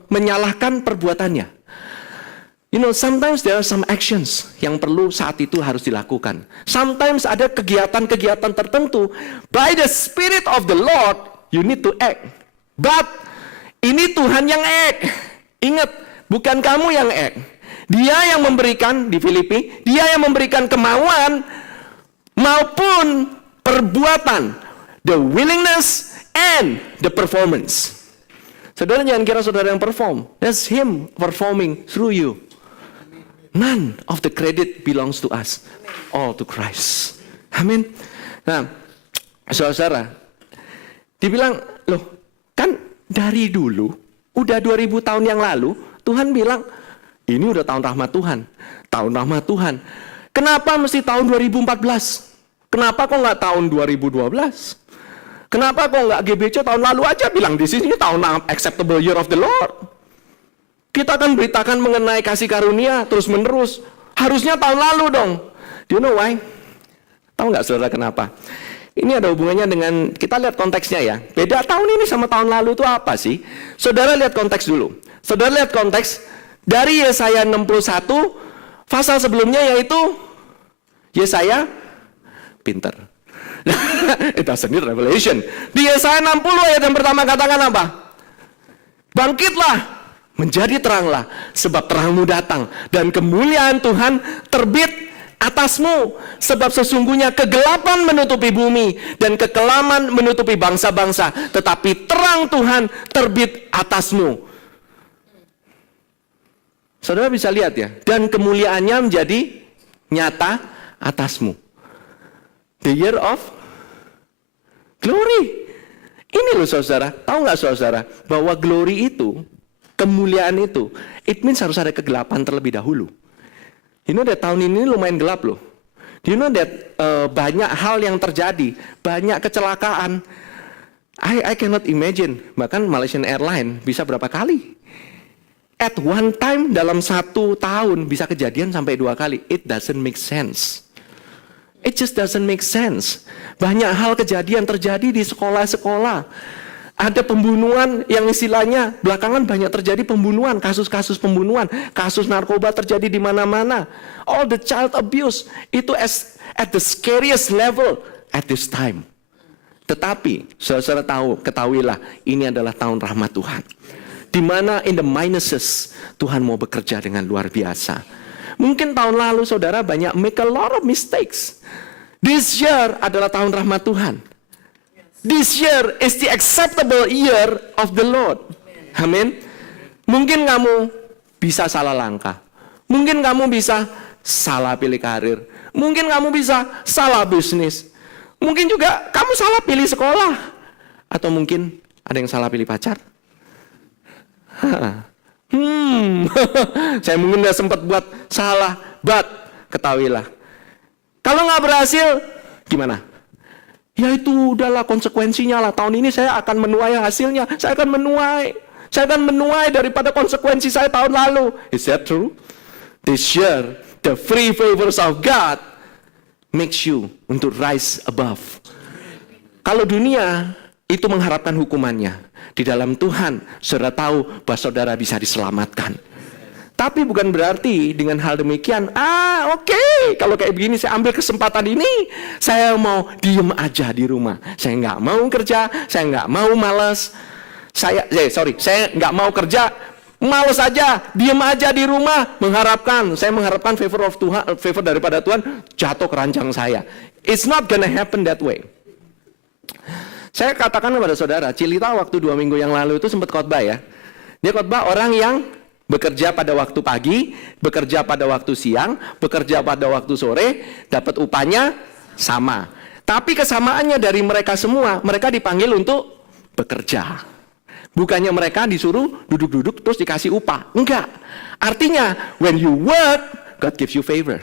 menyalahkan perbuatannya. You know, sometimes there are some actions yang perlu saat itu harus dilakukan. Sometimes ada kegiatan-kegiatan tertentu, by the Spirit of the Lord, you need to act. But ini Tuhan yang act. Ingat, bukan kamu yang act. Dia yang memberikan di Filipi, dia yang memberikan kemauan maupun perbuatan, the willingness and the performance. Saudara jangan kira saudara yang perform. That's him performing through you. None of the credit belongs to us. All to Christ. Amin. Nah, saudara, dibilang, loh, kan dari dulu, udah 2000 tahun yang lalu, Tuhan bilang, ini udah tahun rahmat Tuhan. Tahun rahmat Tuhan. Kenapa mesti tahun 2014? Kenapa kok nggak tahun 2012? Kenapa kok nggak GBC tahun lalu aja bilang di sini tahun acceptable year of the Lord? Kita akan beritakan mengenai kasih karunia terus menerus. Harusnya tahun lalu dong. Do you know why? Tahu nggak saudara kenapa? Ini ada hubungannya dengan, kita lihat konteksnya ya. Beda tahun ini sama tahun lalu itu apa sih? Saudara lihat konteks dulu. Saudara lihat konteks dari Yesaya 61, pasal sebelumnya yaitu Yesaya pinter. Itu sendiri Revelation. Di Yesaya 60 ayat yang pertama katakan apa? Bangkitlah, menjadi teranglah, sebab terangmu datang, dan kemuliaan Tuhan terbit atasmu, sebab sesungguhnya kegelapan menutupi bumi, dan kekelaman menutupi bangsa-bangsa, tetapi terang Tuhan terbit atasmu. Saudara bisa lihat ya, dan kemuliaannya menjadi nyata atasmu. The year of glory. Ini loh saudara, tahu nggak saudara, bahwa glory itu, kemuliaan itu, it means harus ada kegelapan terlebih dahulu. You know that tahun ini lumayan gelap loh. You know that banyak hal yang terjadi, banyak kecelakaan. I cannot imagine, bahkan Malaysian Airlines bisa berapa kali. At one time dalam 1 tahun bisa kejadian sampai 2 kali. It doesn't make sense. It just doesn't make sense. Banyak hal kejadian terjadi di sekolah-sekolah. Ada pembunuhan yang istilahnya belakangan banyak terjadi pembunuhan, kasus-kasus pembunuhan, kasus narkoba terjadi di mana-mana. All the child abuse itu at the scariest level at this time. Tetapi saudara ketahuilah ini adalah tahun rahmat Tuhan. Di mana in the minuses Tuhan mau bekerja dengan luar biasa. Mungkin tahun lalu saudara banyak make a lot of mistakes. This year adalah tahun rahmat Tuhan. This year is the acceptable year of the Lord. Amin. Mungkin kamu bisa salah langkah. Mungkin kamu bisa salah pilih karir. Mungkin kamu bisa salah bisnis. Mungkin juga kamu salah pilih sekolah. Atau mungkin ada yang salah pilih pacar. Saya mungkin gak sempat buat salah, but ketahuilah, kalau nggak berhasil, gimana? Ya itu udahlah konsekuensinya lah. Tahun ini saya akan menuai hasilnya. Saya akan menuai daripada konsekuensi saya tahun lalu. Is that true? This year, the free favors of God makes you untuk rise above. Kalau dunia itu mengharapkan hukumannya, di dalam Tuhan, saudara tahu bahwa saudara bisa diselamatkan. Tapi bukan berarti dengan hal demikian, oke, kalau kayak begini saya ambil kesempatan ini, saya mau diem aja di rumah. Saya nggak mau kerja, saya nggak mau malas. Saya nggak mau kerja, malas aja, diem aja di rumah, saya mengharapkan favor daripada Tuhan jatuh ke ranjang saya. It's not gonna happen that way. Saya katakan kepada saudara, Cilita waktu 2 minggu yang lalu itu sempat khotbah ya. Dia khotbah orang yang bekerja pada waktu pagi, bekerja pada waktu siang, bekerja pada waktu sore, dapat upahnya sama. Tapi kesamaannya dari mereka semua, mereka dipanggil untuk bekerja. Bukannya mereka disuruh duduk-duduk terus dikasih upah. Enggak. Artinya, when you work, God gives you favor.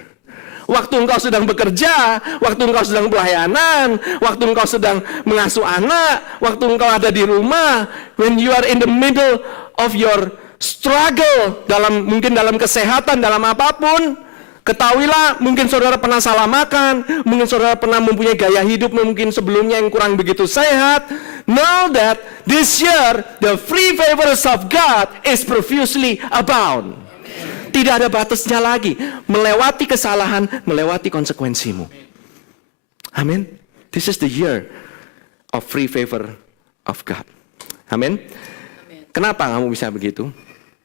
Waktu engkau sedang bekerja, waktu engkau sedang pelayanan, waktu engkau sedang mengasuh anak, waktu engkau ada di rumah, when you are in the middle of your struggle, mungkin dalam kesehatan, dalam apapun, ketahuilah mungkin saudara pernah salah makan, mungkin saudara pernah mempunyai gaya hidup mungkin sebelumnya yang kurang begitu sehat. Know that this year the free favors of God is profusely abound. Tidak ada batasnya lagi. Melewati kesalahan, melewati konsekuensimu. Amin. This is the year of free favor of God. Amin. Kenapa kamu bisa begitu?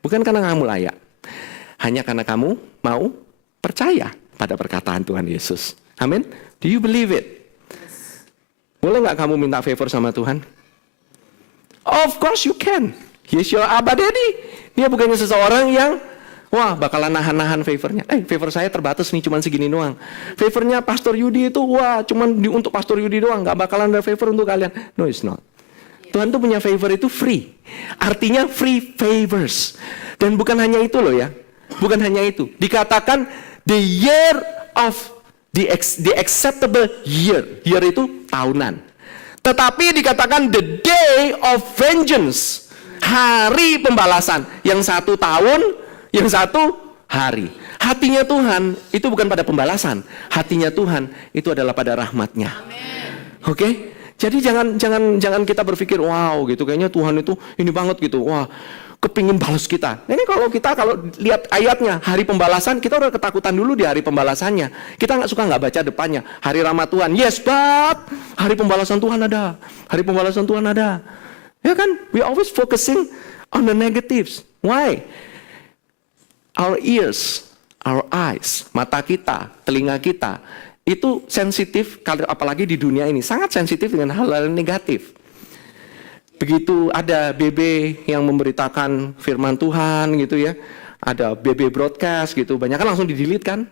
Bukan karena kamu layak. Hanya karena kamu mau percaya pada perkataan Tuhan Yesus. Amin. Do you believe it? Boleh nggak kamu minta favor sama Tuhan? Of course you can. He's your Abba Daddy. Dia bukannya seseorang yang wah, bakalan nahan-nahan favornya. Favor saya terbatas nih, cuman segini doang. Favornya Pastor Yudi itu, wah, cuman untuk Pastor Yudi doang. Gak bakalan ada favor untuk kalian. No, it's not. Tuhan tuh punya favor itu free. Artinya free favors. Dan bukan hanya itu loh ya. Bukan hanya itu. Dikatakan the year of the acceptable year. Year itu tahunan. Tetapi dikatakan the day of vengeance. Hari pembalasan. Yang satu tahun, yang satu hari. Hatinya Tuhan itu bukan pada pembalasan. Hatinya Tuhan itu adalah pada rahmatnya. Oke? Jadi jangan kita berpikir wow gitu, kayaknya Tuhan itu ini banget gitu. Wah, kepingin balas kita. Ini kalau lihat ayatnya hari pembalasan, kita udah ketakutan dulu di hari pembalasannya. Kita nggak baca depannya. Hari rahmat Tuhan. Yes, but hari pembalasan Tuhan ada. Hari pembalasan Tuhan ada. Ya kan? We always focusing on the negatives. Why? Our ears, our eyes, mata kita, telinga kita, itu sensitif, apalagi di dunia ini, sangat sensitif dengan hal-hal negatif. Begitu ada BB yang memberitakan firman Tuhan gitu ya, ada BB broadcast gitu, banyak kan langsung di-delete kan.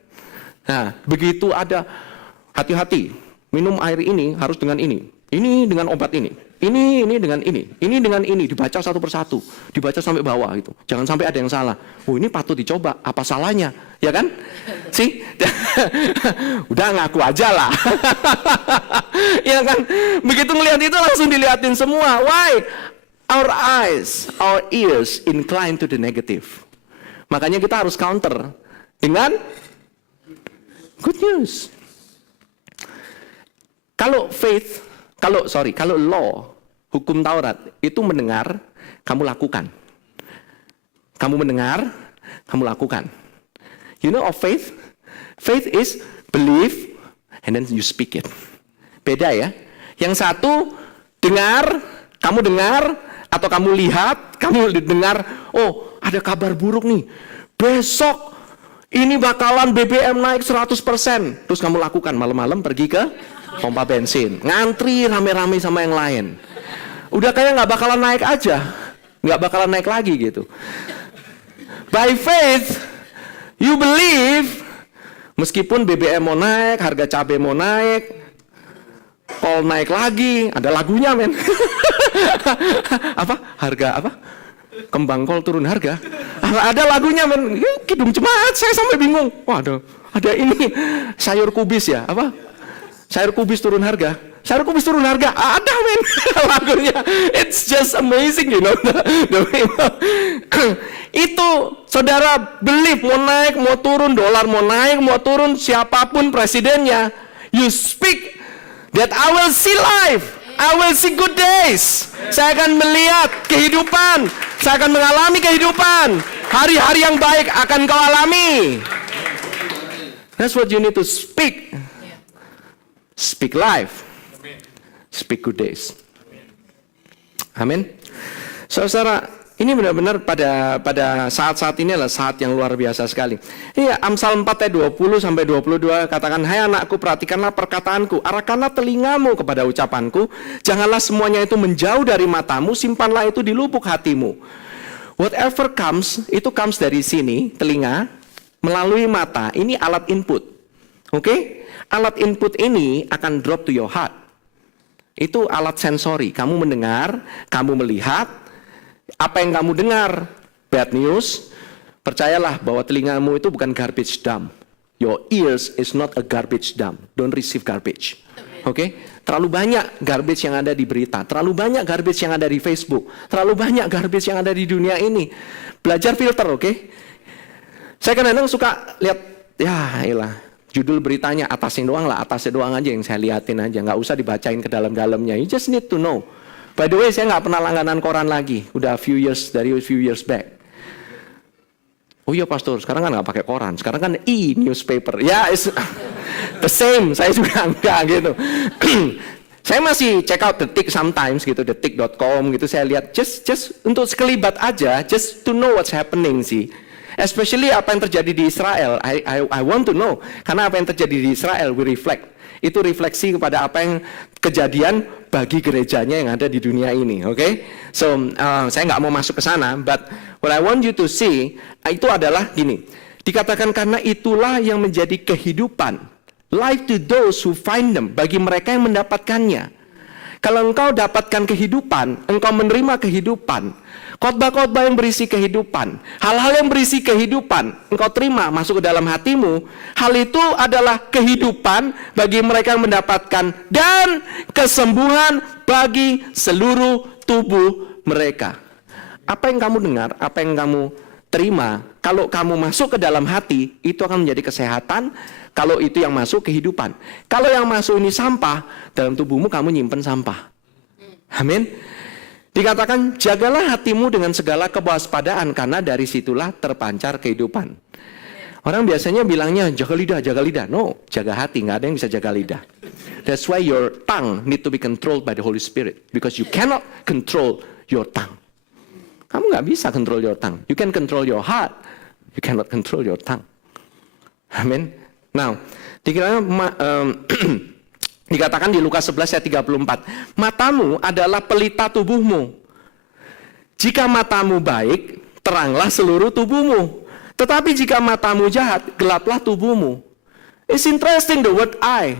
Nah, begitu ada, hati-hati, minum air ini harus dengan ini dengan obat ini dengan ini, dibaca satu persatu, dibaca sampai bawah gitu. Jangan sampai ada yang salah. Oh, ini patut dicoba, apa salahnya? Ya kan? Sih? Udah ngaku aja lah. Ya kan? Begitu ngelihat itu langsung dilihatin semua. Why? Our eyes, our ears incline to the negative. Makanya kita harus counter dengan good news. Kalau kalau law, hukum Taurat, itu mendengar, kamu lakukan. Kamu mendengar, kamu lakukan. You know of faith? Faith is believe, and then you speak it. Beda ya. Yang satu, dengar, atau kamu lihat, kamu dengar, oh ada kabar buruk nih. Besok, ini bakalan BBM naik 100%. Terus kamu lakukan, malam-malam pergi ke pompa bensin, ngantri rame-rame sama yang lain. Udah kayak nggak bakalan naik aja, nggak bakalan naik lagi gitu. By faith, you believe, meskipun BBM mau naik, harga cabai mau naik, kol naik lagi, ada lagunya men. Kembang kol turun harga. Ada lagunya men, Kidung Jemaat, saya sampai bingung. Waduh, ada ini sayur kubis ya, sayur kubis turun harga. Sayur kubis turun harga. Ada men lagunya. It's just amazing, you know. Itu saudara believe mau naik, mau turun, dolar mau naik, mau turun, siapapun presidennya. You speak that I will see life. I will see good days. Saya akan melihat kehidupan. Saya akan mengalami kehidupan. Hari-hari yang baik akan kau alami. That's what you need to speak. Speak life. Speak good days. Amin. Saudara, ini benar-benar pada saat-saat ini adalah saat yang luar biasa sekali. Iya, Amsal 4 ayat 20 sampai 22 katakan, "Hai anakku, perhatikanlah perkataanku, arahkanlah telingamu kepada ucapanku, janganlah semuanya itu menjauh dari matamu, simpanlah itu di lubuk hatimu." Whatever comes, itu comes dari sini, telinga, melalui mata. Ini alat input. Oke? Alat input ini akan drop to your heart. Itu alat sensori. Kamu mendengar, kamu melihat, apa yang kamu dengar, bad news, percayalah bahwa telingamu itu bukan garbage dump. Your ears is not a garbage dump. Don't receive garbage. Oke? Terlalu banyak garbage yang ada di berita, terlalu banyak garbage yang ada di Facebook, terlalu banyak garbage yang ada di dunia ini. Belajar filter, oke? Saya kadang-kadang suka lihat, ya elah, judul beritanya atasnya doang aja yang saya liatin aja, nggak usah dibacain ke dalam-dalamnya. You just need to know. By the way, saya nggak pernah langganan koran lagi, udah dari a few years back. Oh iya pastor, sekarang kan nggak pakai koran, sekarang kan e-newspaper. Ya, it's the same, saya juga enggak gitu. Saya masih check out Detik sometimes gitu, detik.com gitu, saya lihat just untuk sekelibat aja, just to know what's happening sih. Especially apa yang terjadi di Israel, I want to know. Karena apa yang terjadi di Israel, we reflect. Itu refleksi kepada apa yang kejadian bagi gerejanya yang ada di dunia ini, oke? So, saya nggak mau masuk ke sana, but what I want you to see, itu adalah gini. Dikatakan karena itulah yang menjadi kehidupan. Life to those who find them, bagi mereka yang mendapatkannya. Kalau engkau dapatkan kehidupan, engkau menerima kehidupan, khotbah-khotbah yang berisi kehidupan, hal-hal yang berisi kehidupan, engkau terima masuk ke dalam hatimu, hal itu adalah kehidupan bagi mereka yang mendapatkan dan kesembuhan bagi seluruh tubuh mereka. Apa yang kamu dengar, apa yang kamu terima, kalau kamu masuk ke dalam hati, itu akan menjadi kesehatan. Kalau itu yang masuk kehidupan. Kalau yang masuk ini sampah, dalam tubuhmu kamu nyimpen sampah. Amin. Dikatakan, jagalah hatimu dengan segala kewaspadaan, karena dari situlah terpancar kehidupan. Orang biasanya bilangnya, jaga lidah. No, jaga hati, nggak ada yang bisa jaga lidah. That's why your tongue need to be controlled by the Holy Spirit. Because you cannot control your tongue. Kamu nggak bisa control your tongue. You can control your heart. You cannot control your tongue. Amin. Now, dikatakan di Lukas 11 ayat 34, matamu adalah pelita tubuhmu. Jika matamu baik, teranglah seluruh tubuhmu. Tetapi jika matamu jahat, gelaplah tubuhmu. It's interesting the word eye.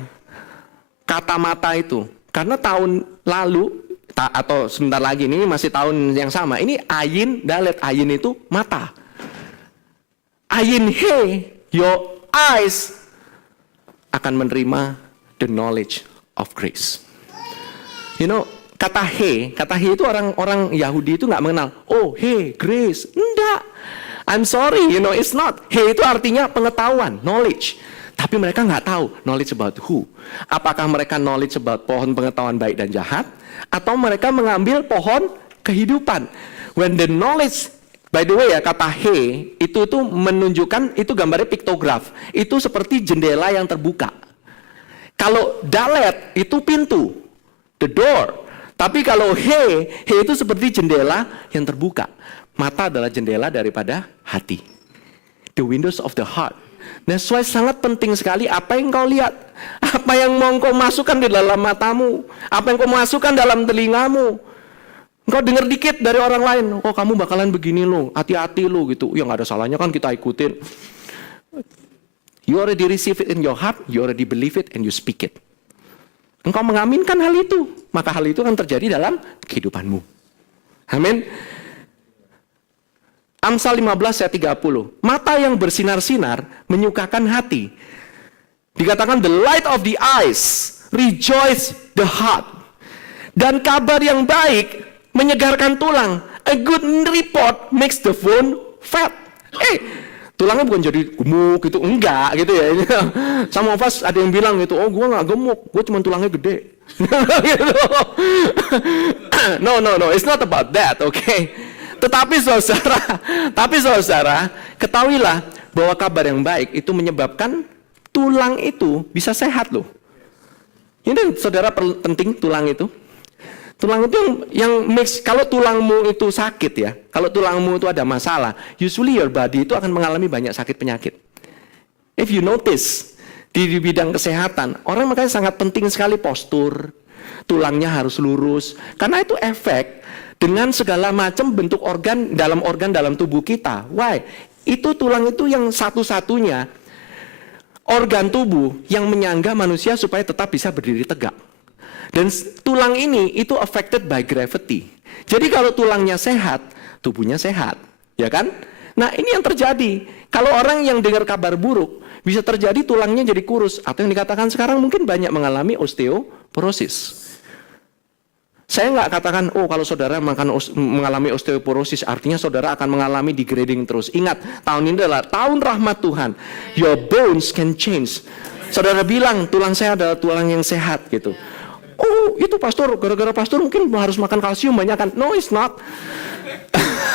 Kata mata itu. Karena tahun lalu, atau sebentar lagi, ini masih tahun yang sama. Ini ayin, dalet, ayin itu mata. Ayin he, your eyes akan menerima the knowledge of grace. You know, kata he itu orang Yahudi itu nggak mengenal. Oh, he, grace. Enggak. I'm sorry, you know, it's not. He itu artinya pengetahuan, knowledge. Tapi mereka nggak tahu knowledge about who. Apakah mereka knowledge about pohon pengetahuan baik dan jahat, atau mereka mengambil pohon kehidupan. When the knowledge, by the way ya, kata he itu tuh menunjukkan, itu gambarnya piktograf. Itu seperti jendela yang terbuka. Kalau dalet itu pintu, the door. Tapi kalau he itu seperti jendela yang terbuka. Mata adalah jendela daripada hati. The windows of the heart. That's why sangat penting sekali apa yang kau lihat. Apa yang mau kau masukkan di dalam matamu. Apa yang kau masukkan dalam telingamu. Engkau dengar dikit dari orang lain, oh kamu bakalan begini lo, hati-hati lo gitu. Ya nggak ada salahnya kan kita ikutin. You already receive it in your heart, you already believe it and you speak it. Engkau mengaminkan hal itu, maka hal itu akan terjadi dalam kehidupanmu. Amin. Amsal 15 ayat 30. Mata yang bersinar-sinar menyukakan hati. Dikatakan the light of the eyes rejoice the heart. Dan kabar yang baik menyegarkan tulang. A good report makes the bone fat. Tulangnya bukan jadi gemuk gitu, enggak gitu ya. Some of us ada yang bilang gitu, oh gue nggak gemuk, gue cuma tulangnya gede. No, it's not about that, okay? Tetapi saudara, ketahuilah bahwa kabar yang baik itu menyebabkan tulang itu bisa sehat loh. Ini saudara penting tulang itu. Tulang itu yang mix, kalau tulangmu itu sakit ya, kalau tulangmu itu ada masalah, usually your body itu akan mengalami banyak sakit penyakit. If you notice, di bidang kesehatan, orang makanya sangat penting sekali postur, tulangnya harus lurus, karena itu efek dengan segala macam bentuk organ dalam tubuh kita. Why? Itu tulang itu yang satu-satunya organ tubuh yang menyangga manusia supaya tetap bisa berdiri tegak. Dan tulang ini itu affected by gravity. Jadi kalau tulangnya sehat, tubuhnya sehat, ya kan? Nah, ini yang terjadi. Kalau orang yang dengar kabar buruk, bisa terjadi tulangnya jadi kurus, atau yang dikatakan sekarang mungkin banyak mengalami osteoporosis. Saya nggak katakan, oh kalau saudara mengalami osteoporosis, artinya saudara akan mengalami degrading terus. Ingat, tahun ini adalah tahun rahmat Tuhan. Your bones can change. Saudara bilang, tulang saya adalah tulang yang sehat gitu. Oh, itu pastor, gara-gara pastor mungkin harus makan kalsium banyak kan? No, it's not.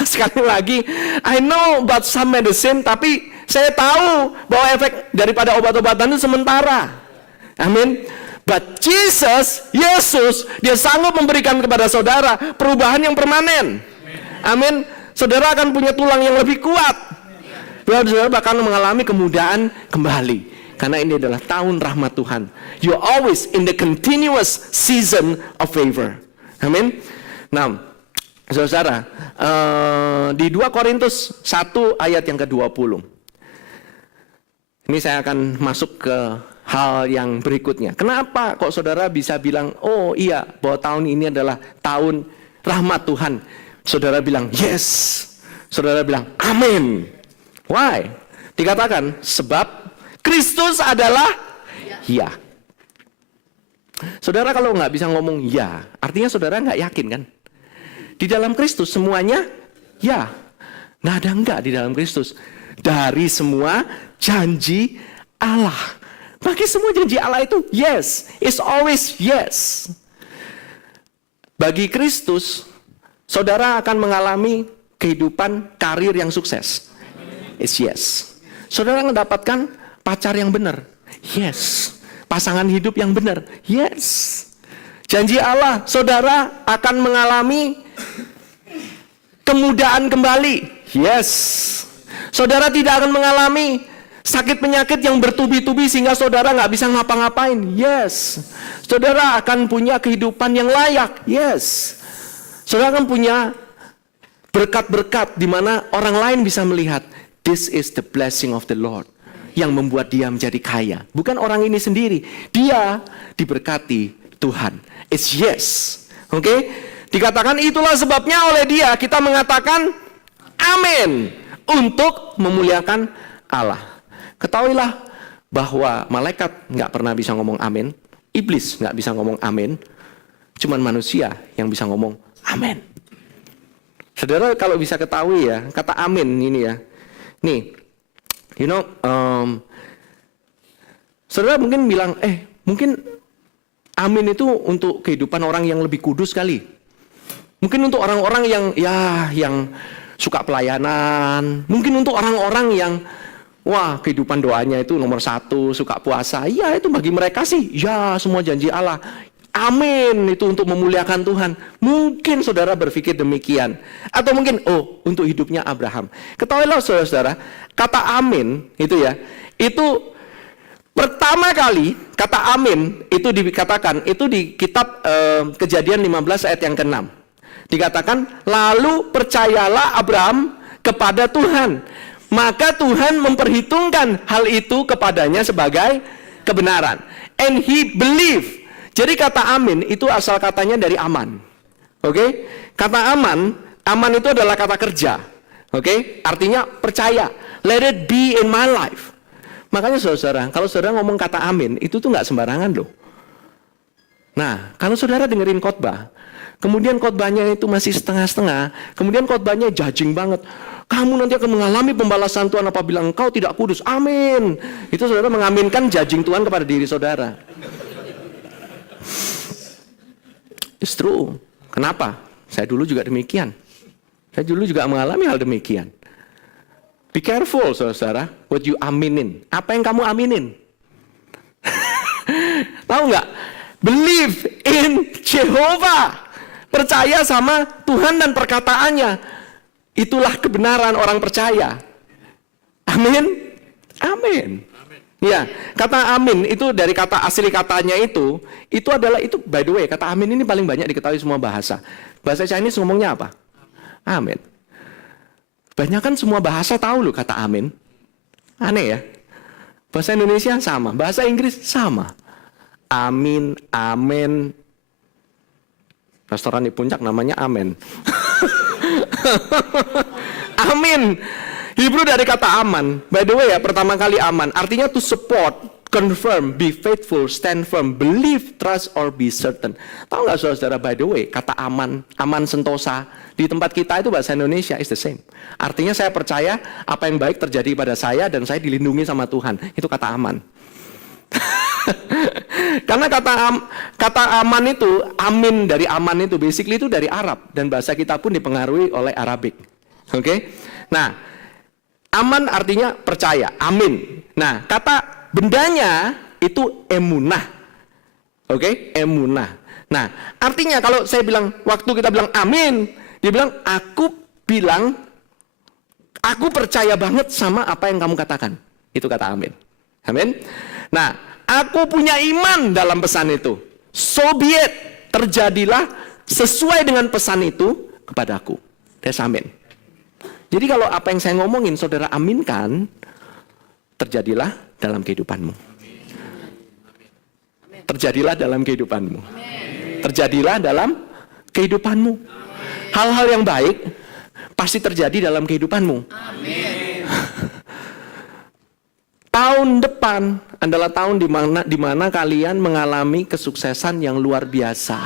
Sekali lagi, I know about some medicine, tapi saya tahu bahwa efek daripada obat-obatan itu sementara. Amin. But Jesus, Yesus, dia sanggup memberikan kepada saudara perubahan yang permanen. Amin. Saudara akan punya tulang yang lebih kuat. Saudara bahkan mengalami kemudahan kembali. Karena ini adalah tahun rahmat Tuhan. You're always in the continuous season of favor. Amin. Nah, saudara, di 2 Korintus 1 ayat yang ke-20. Ini saya akan masuk ke hal yang berikutnya. Kenapa kok saudara bisa bilang, oh iya, bahwa tahun ini adalah tahun rahmat Tuhan. Saudara bilang, yes. Saudara bilang, amin. Why? Dikatakan, sebab Kristus adalah ya. Saudara kalau nggak bisa ngomong ya, artinya saudara nggak yakin kan? Di dalam Kristus semuanya ya. Nggak ada enggak di dalam Kristus. Dari semua janji Allah. Bagi semua janji Allah itu yes, it's always yes. Bagi Kristus, saudara akan mengalami kehidupan karir yang sukses. It's yes. Saudara mendapatkan pacar yang benar. Yes. Pasangan hidup yang benar. Yes. Janji Allah, saudara akan mengalami kemudahan kembali. Yes. Saudara tidak akan mengalami sakit penyakit yang bertubi-tubi sehingga saudara nggak bisa ngapa-ngapain. Yes. Saudara akan punya kehidupan yang layak. Yes. Saudara akan punya berkat-berkat di mana orang lain bisa melihat, this is the blessing of the Lord, yang membuat dia menjadi kaya. Bukan orang ini sendiri, dia diberkati Tuhan. It's yes. Oke? Dikatakan itulah sebabnya oleh dia kita mengatakan amin untuk memuliakan Allah. Ketahuilah bahwa malaikat nggak pernah bisa ngomong amin, iblis nggak bisa ngomong amin, cuman manusia yang bisa ngomong amin. Saudara kalau bisa ketahui ya, kata amin ini ya, nih, you know, saudara mungkin bilang, mungkin amin itu untuk kehidupan orang yang lebih kudus kali, mungkin untuk orang-orang yang suka pelayanan, mungkin untuk orang-orang yang wah, kehidupan doanya itu nomor 1, suka puasa. Iya, itu bagi mereka sih. Ya, semua janji Allah. Amin, itu untuk memuliakan Tuhan. Mungkin saudara berpikir demikian. Atau mungkin, oh, untuk hidupnya Abraham. Ketahuilah saudara, kata amin itu ya, itu pertama kali kata amin itu dikatakan, itu di kitab Kejadian 15 ayat yang ke-6. Dikatakan, lalu percayalah Abraham kepada Tuhan. Maka Tuhan memperhitungkan hal itu kepadanya sebagai kebenaran. And he believed. Jadi kata amin itu asal katanya dari aman. Oke? Kata aman itu adalah kata kerja. Oke? Artinya percaya. Let it be in my life. Makanya saudara, kalau saudara ngomong kata amin, itu tuh nggak sembarangan loh. Nah, kalau saudara dengerin khotbah, kemudian khotbahnya itu masih setengah-setengah, kemudian khotbahnya judging banget. Kamu nanti akan mengalami pembalasan Tuhan apabila engkau tidak kudus. Amin. Itu saudara mengaminkan judging Tuhan kepada diri saudara. It's true. Kenapa? Saya dulu juga demikian. Saya dulu juga mengalami hal demikian. Be careful saudara, what you aminin. Apa yang kamu aminin? Tahu nggak? Believe in Jehovah. Percaya sama Tuhan dan perkataannya. Itulah kebenaran orang percaya. Amin. Amin. Ya, kata amin itu dari kata asli katanya itu adalah itu, by the way, kata amin ini paling banyak diketahui semua bahasa. Bahasa Chinese ngomongnya apa? Amin. Banyak kan semua bahasa tahu loh kata amin. Aneh ya. Bahasa Indonesia sama, bahasa Inggris sama. Amin, amen. Restoran di Puncak namanya Amen. Amin. Hebrew dari kata aman. By the way ya, pertama kali aman. Artinya to support, confirm, be faithful, stand firm, believe, trust, or be certain. Tahu nggak saudara, by the way, kata aman, aman sentosa, di tempat kita itu bahasa Indonesia is the same. Artinya saya percaya apa yang baik terjadi pada saya dan saya dilindungi sama Tuhan. Itu kata aman. Karena kata aman itu, amin dari aman itu, basically itu dari Arab. Dan bahasa kita pun dipengaruhi oleh Arabik. Oke? Nah, aman artinya percaya, amin. Nah, kata bendanya itu emunah. Oke? Emunah. Nah, artinya kalau saya bilang, waktu kita bilang amin, dia bilang, aku percaya banget sama apa yang kamu katakan. Itu kata amin. Amin. Nah, aku punya iman dalam pesan itu. So be it. Terjadilah sesuai dengan pesan itu kepadaku. That's amin. Jadi kalau apa yang saya ngomongin, saudara aminkan, terjadilah dalam kehidupanmu. Terjadilah dalam kehidupanmu. Terjadilah dalam kehidupanmu. Hal-hal yang baik pasti terjadi dalam kehidupanmu. Tahun depan adalah tahun di mana kalian mengalami kesuksesan yang luar biasa.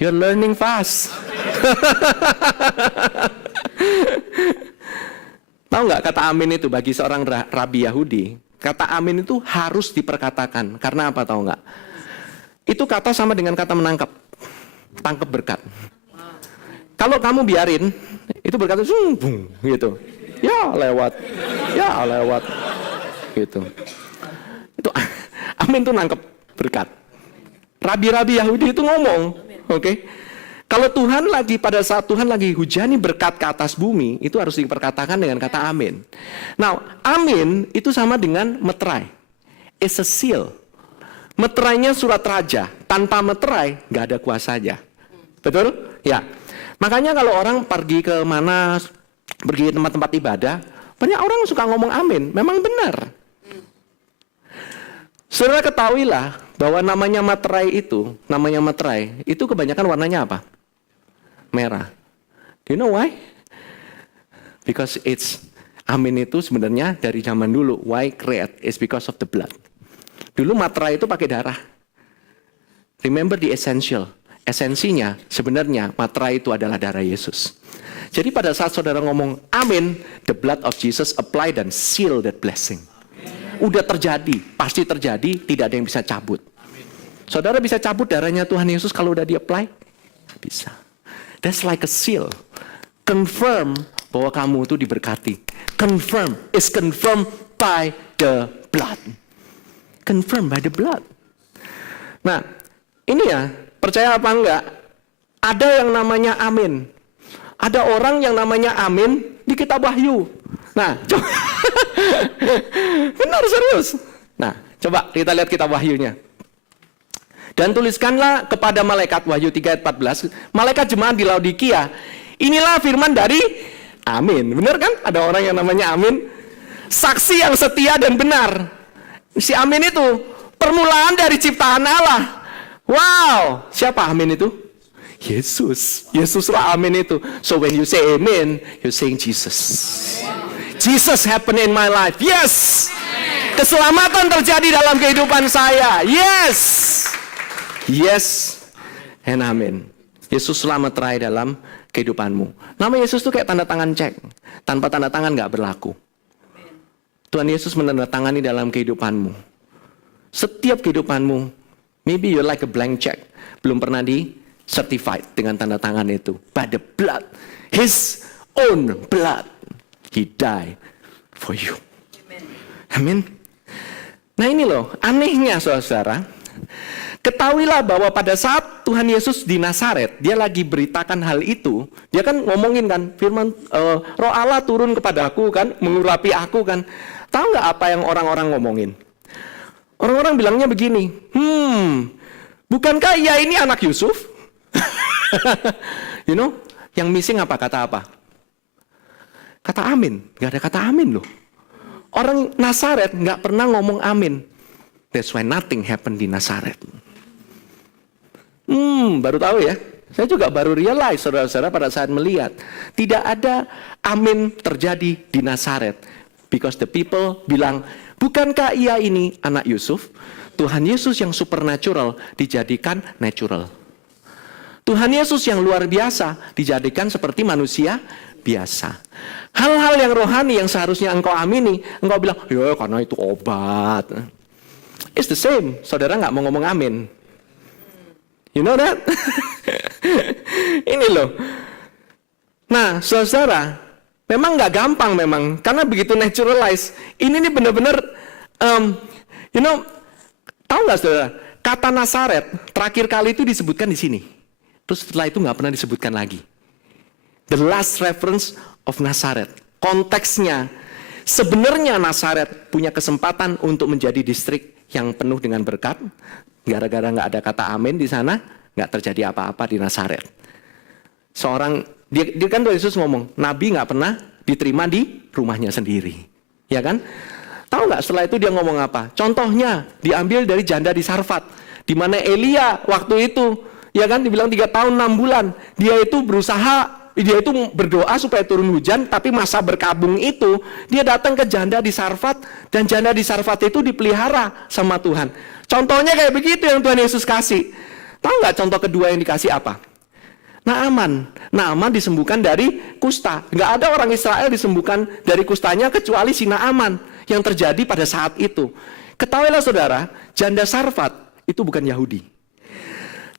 You're learning fast. Tahu nggak kata amin itu bagi seorang rabi Yahudi? Kata amin itu harus diperkatakan. Karena apa tahu nggak? Itu kata sama dengan kata menangkap. Tangkap berkat. Kalau kamu biarin, itu berkat itu gitu. Ya lewat. Gitu. Itu amin itu nangkep berkat. Rabi-rabi Yahudi itu ngomong, oke? Kalau Tuhan lagi pada saat Tuhan lagi hujani berkat ke atas bumi, itu harus diperkatakan dengan kata amin. Now, amin itu sama dengan meterai. It's a seal. Meterainya surat raja. Tanpa meterai, nggak ada kuasanya. Betul? Ya. Makanya kalau orang pergi ke mana, pergi ke tempat-tempat ibadah, banyak orang suka ngomong amin. Memang benar. Saudara ketahuilah bahwa namanya materai itu kebanyakan warnanya apa? Merah. Do you know why? Because amin itu sebenarnya dari zaman dulu. Why red? It's because of the blood. Dulu materai itu pakai darah. Remember the essential. Esensinya sebenarnya materai itu adalah darah Yesus. Jadi pada saat saudara ngomong amin, the blood of Jesus apply dan seal that blessing. Udah terjadi, pasti terjadi, tidak ada yang bisa cabut. Saudara bisa cabut darahnya Tuhan Yesus kalau udah di-apply? Bisa. That's like a seal. Confirm bahwa kamu itu diberkati. Confirm, is confirmed by the blood. Confirmed by the blood. Nah, ini ya, percaya apa enggak? Ada yang namanya amin. Ada orang yang namanya amin di kitab Wahyu. Nah, coba. Benar serius. Nah, coba kita lihat kitab Wahyunya. Dan tuliskanlah kepada malaikat, Wahyu 3 ayat 14, malaikat jemaat di Laodikia, inilah firman dari amin. Benar kan? Ada orang yang namanya amin. Saksi yang setia dan benar. Si amin itu permulaan dari ciptaan Allah. Wow, siapa amin itu? Yesus. Yesuslah amin itu. So when you say amen, you're saying Jesus. Jesus happen in my life. Yes. Keselamatan terjadi dalam kehidupan saya. Yes. Yes. And amin. Yesus selamat terai dalam kehidupanmu. Nama Yesus itu kayak tanda tangan cek. Tanpa tanda tangan gak berlaku. Tuhan Yesus menandatangani dalam kehidupanmu. Setiap kehidupanmu. Maybe you're like a blank check. Belum pernah certified dengan tanda tangan itu. By the blood. His own blood. He died for you. Amin. Nah ini loh, anehnya saudara. Ketahuilah bahwa pada saat Tuhan Yesus di Nazaret, dia lagi beritakan hal itu. Dia kan ngomongin kan, firman Roh Allah turun kepadaku kan, mengurapi aku kan. Tahu nggak apa yang orang-orang ngomongin? Orang-orang bilangnya begini, bukankah ia ini anak Yusuf? You know, yang missing apa? Kata apa? Kata amin. Gak ada kata amin loh. Orang Nazaret nggak pernah ngomong amin. That's why nothing happened di Nazaret. Baru tahu ya. Saya juga baru realize, saudara-saudara, pada saat melihat. Tidak ada amin terjadi di Nazaret. Because the people bilang, bukankah ia ini anak Yusuf? Tuhan Yesus yang supernatural dijadikan natural. Tuhan Yesus yang luar biasa dijadikan seperti manusia biasa. Hal-hal yang rohani yang seharusnya engkau amini, engkau bilang, ya karena itu obat. It's the same, saudara nggak mau ngomong amin. You know that? Ini loh. Nah, saudara, memang nggak gampang memang, karena begitu naturalize. Ini nih benar-benar, tahu nggak saudara? Kata Nazaret terakhir kali itu disebutkan di sini. Terus setelah itu nggak pernah disebutkan lagi. The last reference of Nazaret. Konteksnya, sebenarnya Nazaret punya kesempatan untuk menjadi distrik yang penuh dengan berkat. Gara-gara nggak ada kata amin di sana, nggak terjadi apa-apa di Nazaret. Dia kan Tuhan Yesus ngomong, Nabi nggak pernah diterima di rumahnya sendiri, ya kan? Tahu nggak setelah itu dia ngomong apa? Contohnya diambil dari janda di Sarfat, di mana Elia waktu itu, ya kan, dibilang 3 tahun 6 bulan, dia itu berdoa supaya turun hujan, tapi masa berkabung itu, dia datang ke janda di Sarfat, dan janda di Sarfat itu dipelihara sama Tuhan. Contohnya kayak begitu yang Tuhan Yesus kasih. Tahu nggak contoh kedua yang dikasih apa? Naaman. Naaman disembuhkan dari kusta. Nggak ada orang Israel disembuhkan dari kustanya kecuali si Naaman yang terjadi pada saat itu. Ketahuilah saudara, janda Sarfat itu bukan Yahudi.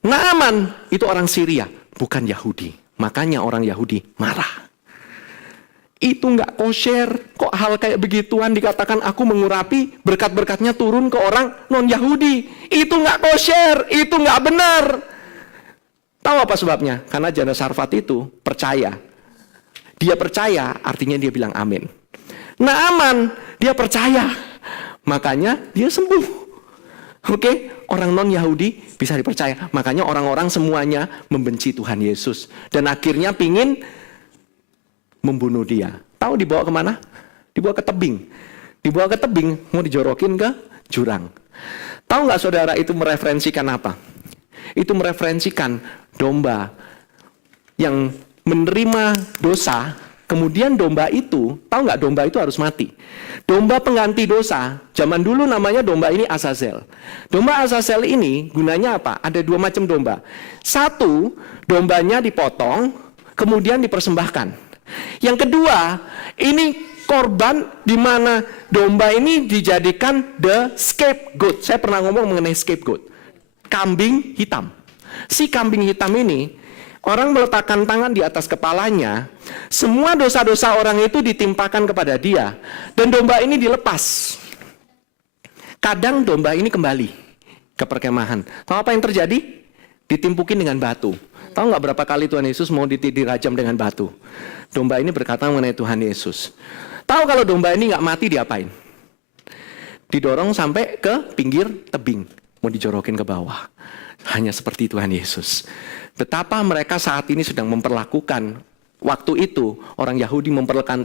Naaman itu orang Syria, bukan Yahudi. Makanya orang Yahudi marah. Itu nggak kosher. Kok hal kayak begituan dikatakan aku mengurapi, berkat-berkatnya turun ke orang non-Yahudi. Itu nggak kosher, itu nggak benar. Tahu apa sebabnya? Karena janda Sarfat itu percaya. Dia percaya, artinya dia bilang amin. Naaman, dia percaya. Makanya dia sembuh. Oke, orang non-Yahudi bisa dipercaya. Makanya orang-orang semuanya membenci Tuhan Yesus. Dan akhirnya pingin membunuh dia. Tahu dibawa kemana? Dibawa ke tebing. Dibawa ke tebing, mau dijorokin ke jurang. Tahu nggak saudara itu mereferensikan apa? Itu mereferensikan domba yang menerima dosa. Kemudian domba itu, tahu nggak domba itu harus mati. Domba pengganti dosa, zaman dulu namanya domba ini Azazel. Domba Azazel ini gunanya apa? Ada 2 macam domba. Satu, dombanya dipotong, kemudian dipersembahkan. Yang kedua, ini korban di mana domba ini dijadikan the scapegoat. Saya pernah ngomong mengenai scapegoat. Kambing hitam. Si kambing hitam ini, orang meletakkan tangan di atas kepalanya, semua dosa-dosa orang itu ditimpakan kepada dia, dan domba ini dilepas. Kadang domba ini kembali ke perkemahan. Tahu apa yang terjadi? Ditimpukin dengan batu. Tahu nggak berapa kali Tuhan Yesus mau dirajam dengan batu? Domba ini berkata mengenai Tuhan Yesus. Tahu kalau domba ini nggak mati diapain? Didorong sampai ke pinggir tebing, mau dijorokin ke bawah. Hanya seperti Tuhan Yesus. Betapa mereka saat ini sedang memperlakukan, waktu itu orang Yahudi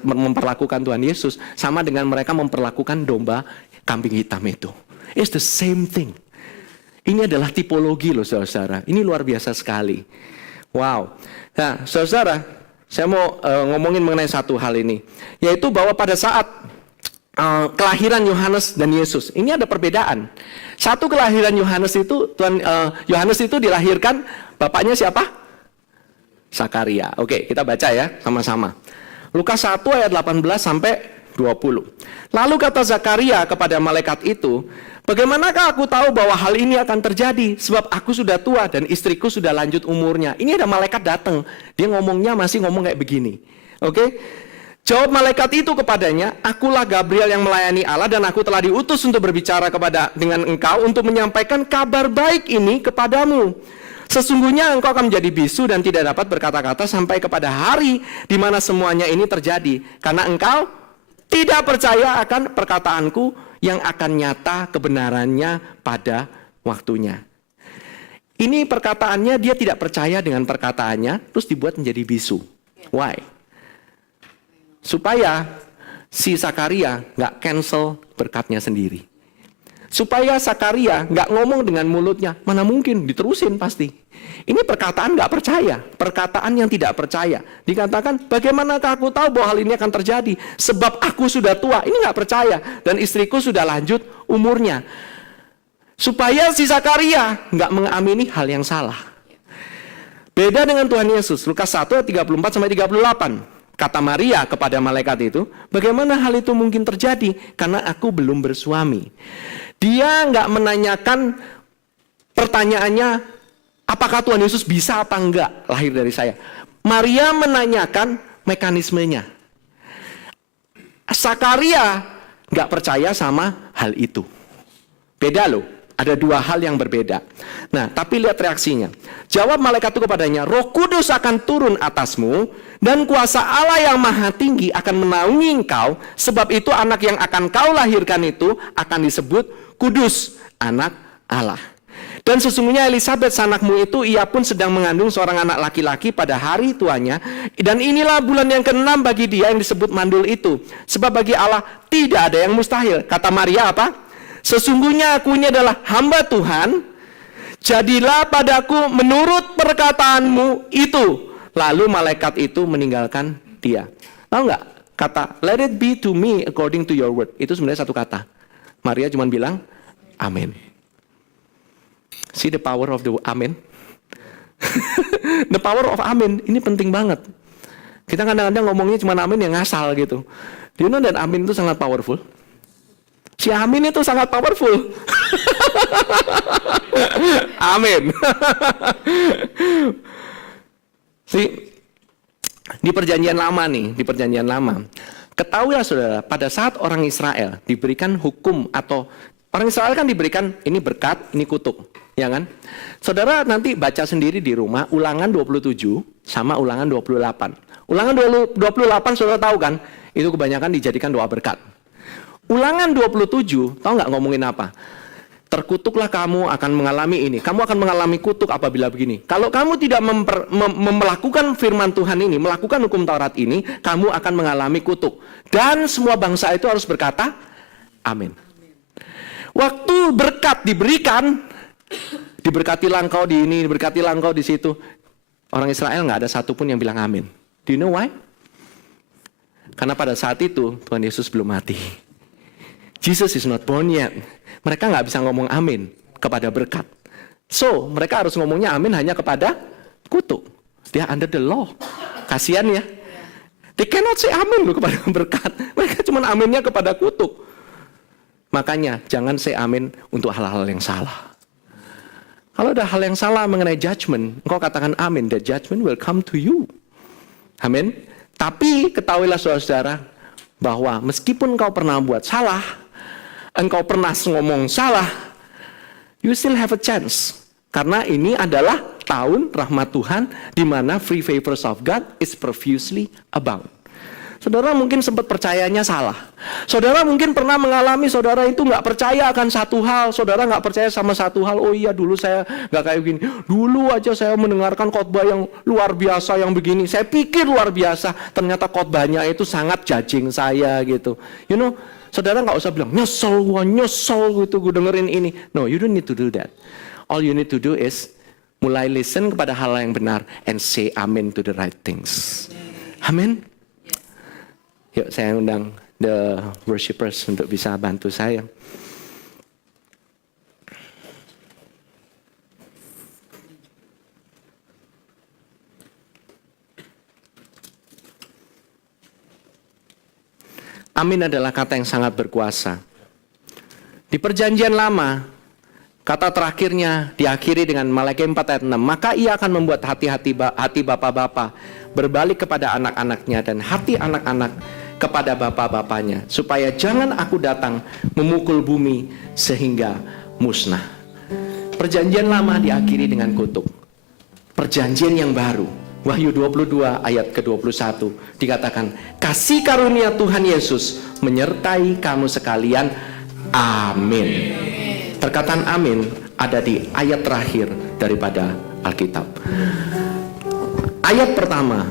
memperlakukan Tuhan Yesus sama dengan mereka memperlakukan domba kambing hitam itu. It's the same thing. Ini adalah tipologi loh saudara-saudara. Ini luar biasa sekali. Wow. Nah saudara, saya mau ngomongin mengenai satu hal ini. Yaitu bahwa pada saat kelahiran Yohanes dan Yesus, ini ada perbedaan. Satu kelahiran Yohanes itu, Yohanes itu dilahirkan, bapaknya siapa? Zakaria. Oke, kita baca ya sama-sama. Lukas 1 ayat 18 sampai 20. Lalu kata Zakaria kepada malaikat itu, bagaimanakah aku tahu bahwa hal ini akan terjadi? Sebab aku sudah tua dan istriku sudah lanjut umurnya. Ini ada malaikat datang. Dia ngomongnya masih ngomong kayak begini. Oke? Jawab malaikat itu kepadanya, akulah Gabriel yang melayani Allah dan aku telah diutus untuk berbicara dengan engkau untuk menyampaikan kabar baik ini kepadamu. Sesungguhnya engkau akan menjadi bisu dan tidak dapat berkata-kata sampai kepada hari di mana semuanya ini terjadi. Karena engkau tidak percaya akan perkataanku yang akan nyata kebenarannya pada waktunya. Ini perkataannya, dia tidak percaya dengan perkataannya, terus dibuat menjadi bisu. Why? Supaya si Zakaria nggak cancel berkatnya sendiri. Supaya Zakaria nggak ngomong dengan mulutnya, mana mungkin, diterusin pasti. Ini perkataan nggak percaya, perkataan yang tidak percaya. Dikatakan, bagaimanakah aku tahu bahwa hal ini akan terjadi? Sebab aku sudah tua, ini nggak percaya. Dan istriku sudah lanjut umurnya. Supaya si Zakaria nggak mengamini hal yang salah. Beda dengan Tuhan Yesus, Lukas 1 ayat 34-38. Kata Maria kepada malaikat itu, bagaimana hal itu mungkin terjadi? Karena aku belum bersuami. Dia nggak menanyakan pertanyaannya, apakah Tuhan Yesus bisa apa enggak lahir dari saya. Maria menanyakan mekanismenya. Zakaria nggak percaya sama hal itu. Beda loh, ada dua hal yang berbeda. Nah, tapi lihat reaksinya. Jawab malaikat itu kepadanya, Roh Kudus akan turun atasmu, dan kuasa Allah yang maha tinggi akan menaungi engkau, sebab itu anak yang akan kau lahirkan itu akan disebut Kudus, anak Allah. Dan sesungguhnya Elisabet sanakmu itu, ia pun sedang mengandung seorang anak laki-laki pada hari tuanya. Dan inilah bulan yang ke-6 bagi dia yang disebut mandul itu. Sebab bagi Allah tidak ada yang mustahil. Kata Maria apa? Sesungguhnya aku ini adalah hamba Tuhan. Jadilah padaku menurut perkataanmu itu. Lalu malaikat itu meninggalkan dia. Tahu nggak? Kata, let it be to me according to your word. Itu sebenarnya satu kata. Maria cuma bilang, amin. See the power of the amin? The power of amin, ini penting banget. Kita kadang-kadang ngomongnya cuma amin yang ngasal gitu. Do you know that amin itu sangat powerful? Si amin itu sangat powerful. Amin. Di perjanjian lama nih, di perjanjian lama. Ketahuilah saudara, pada saat orang Israel diberikan hukum atau orang Israel kan diberikan ini berkat, ini kutuk, ya kan? Saudara nanti baca sendiri di rumah Ulangan 27 sama Ulangan 28. Ulangan 28 saudara tahu kan? Itu kebanyakan dijadikan doa berkat. Ulangan 27, tahu nggak ngomongin apa? Terkutuklah kamu akan mengalami ini. Kamu akan mengalami kutuk apabila begini. Kalau kamu tidak melakukan firman Tuhan ini, melakukan hukum Taurat ini, kamu akan mengalami kutuk. Dan semua bangsa itu harus berkata, amin. Waktu berkat diberikan, diberkatilah engkau di ini, diberkatilah engkau di situ. Orang Israel nggak ada satupun yang bilang amin. Do you know why? Karena pada saat itu Tuhan Yesus belum mati. Jesus is not born yet. Mereka nggak bisa ngomong amin kepada berkat. So, mereka harus ngomongnya amin hanya kepada kutuk. Dia under the law. Kasian ya. They cannot say amin loh kepada berkat. Mereka cuma aminnya kepada kutuk. Makanya, jangan say amin untuk hal-hal yang salah. Kalau ada hal yang salah mengenai judgment, engkau katakan amin. The judgment will come to you. Amin. Tapi ketahuilah saudara-saudara, bahwa meskipun engkau pernah buat salah, engkau pernah ngomong salah, you still have a chance. Karena ini adalah tahun rahmat Tuhan di mana free favors of God is profusely abound. Saudara mungkin sempat percayanya salah. Saudara mungkin pernah mengalami saudara itu nggak percaya akan satu hal. Saudara nggak percaya sama satu hal. Oh iya dulu saya nggak kayak gini. Dulu aja saya mendengarkan khotbah yang luar biasa yang begini. Saya pikir luar biasa. Ternyata khotbahnya itu sangat judging saya gitu. You know, saudara nggak usah bilang nyesel gitu gue dengerin ini. No, you don't need to do that. All you need to do is mulai listen kepada hal yang benar and say amen to the right things. Amin. Yuk saya undang the worshipers untuk bisa bantu saya. Amin adalah kata yang sangat berkuasa. Di perjanjian lama, kata terakhirnya diakhiri dengan Malaikat 4 ayat 6. Maka ia akan membuat hati bapak-bapak berbalik kepada anak-anaknya dan hati anak-anak kepada bapak-bapaknya. Supaya jangan aku datang memukul bumi sehingga musnah. Perjanjian lama diakhiri dengan kutuk. Perjanjian yang baru, Wahyu 22 ayat ke-21 dikatakan, kasih karunia Tuhan Yesus menyertai kamu sekalian. Amin. Perkataan amin ada di ayat terakhir daripada Alkitab. Ayat pertama,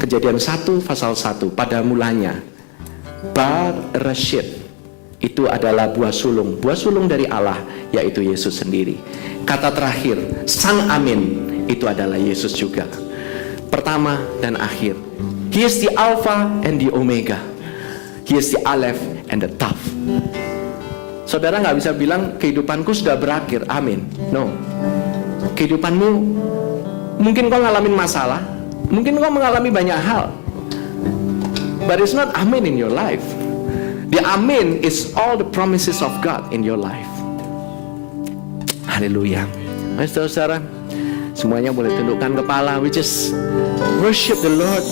Kejadian 1 pasal 1, pada mulanya Bar Rashid, itu adalah buah sulung dari Allah, yaitu Yesus sendiri. Kata terakhir, Sang Amin, itu adalah Yesus juga. Pertama dan akhir. He is the Alpha and the Omega. He is the Aleph and the Taf. Saudara nggak bisa bilang kehidupanku sudah berakhir, amin. No. Kehidupanmu, mungkin kau ngalamin masalah, mungkin kau mengalami banyak hal, but it's not amin in your life. The amin is all the promises of God in your life. Haleluya. Mari saudara, semuanya boleh tundukkan kepala. We just worship the Lord.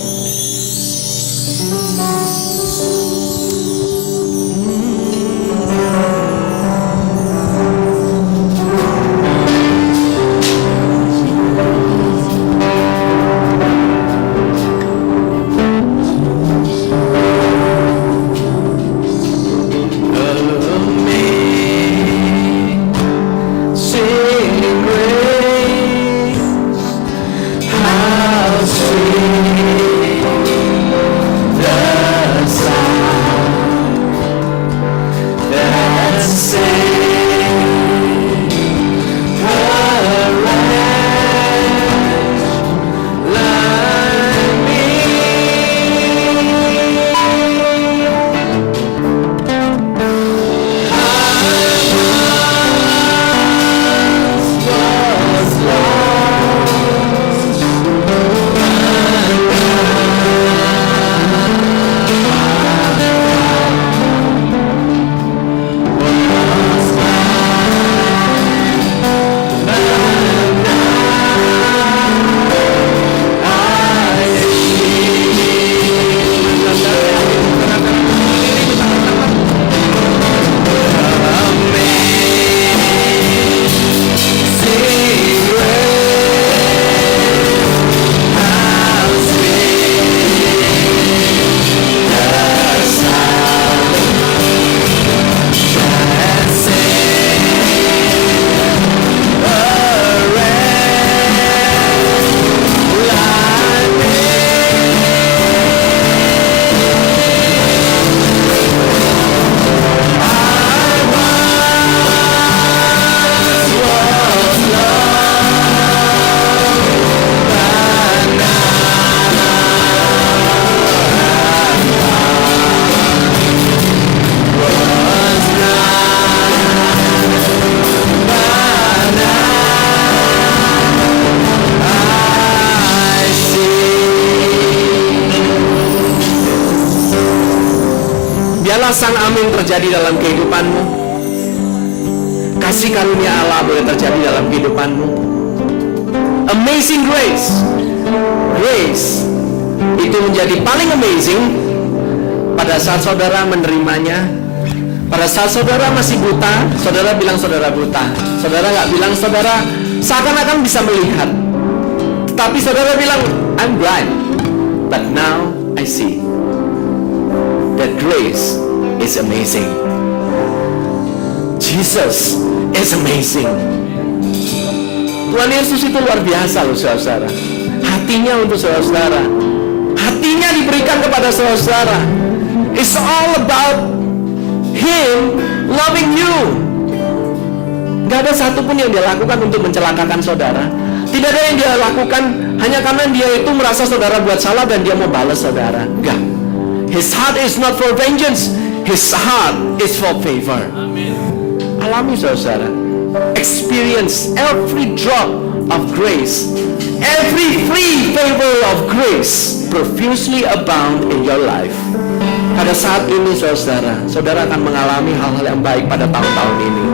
Biarlah Sang Amin terjadi dalam kehidupanmu. Kasih karunia Allah boleh terjadi dalam kehidupanmu. Amazing grace. Grace itu menjadi paling amazing pada saat saudara menerimanya. Pada saat saudara masih buta, saudara bilang saudara buta. Saudara nggak bilang saudara seakan-akan bisa melihat. Tapi saudara bilang, I'm blind, but now I see. That grace is amazing. Jesus is amazing. Tuhan Yesus itu luar biasa loh saudara. Hatinya untuk saudara. Hatinya diberikan kepada saudara. It's all about Him loving you. Gak ada satupun yang dia lakukan untuk mencelakakan saudara. Tidak ada yang dia lakukan hanya karena dia itu merasa saudara buat salah dan dia mau balas saudara. Enggak. His heart is not for vengeance. His heart is for favor. Amen. Alami saudara. Experience every drop of grace. Every free favor of grace profusely abound in your life. Pada saat ini saudara, saudara akan mengalami hal-hal yang baik pada tahun-tahun ini.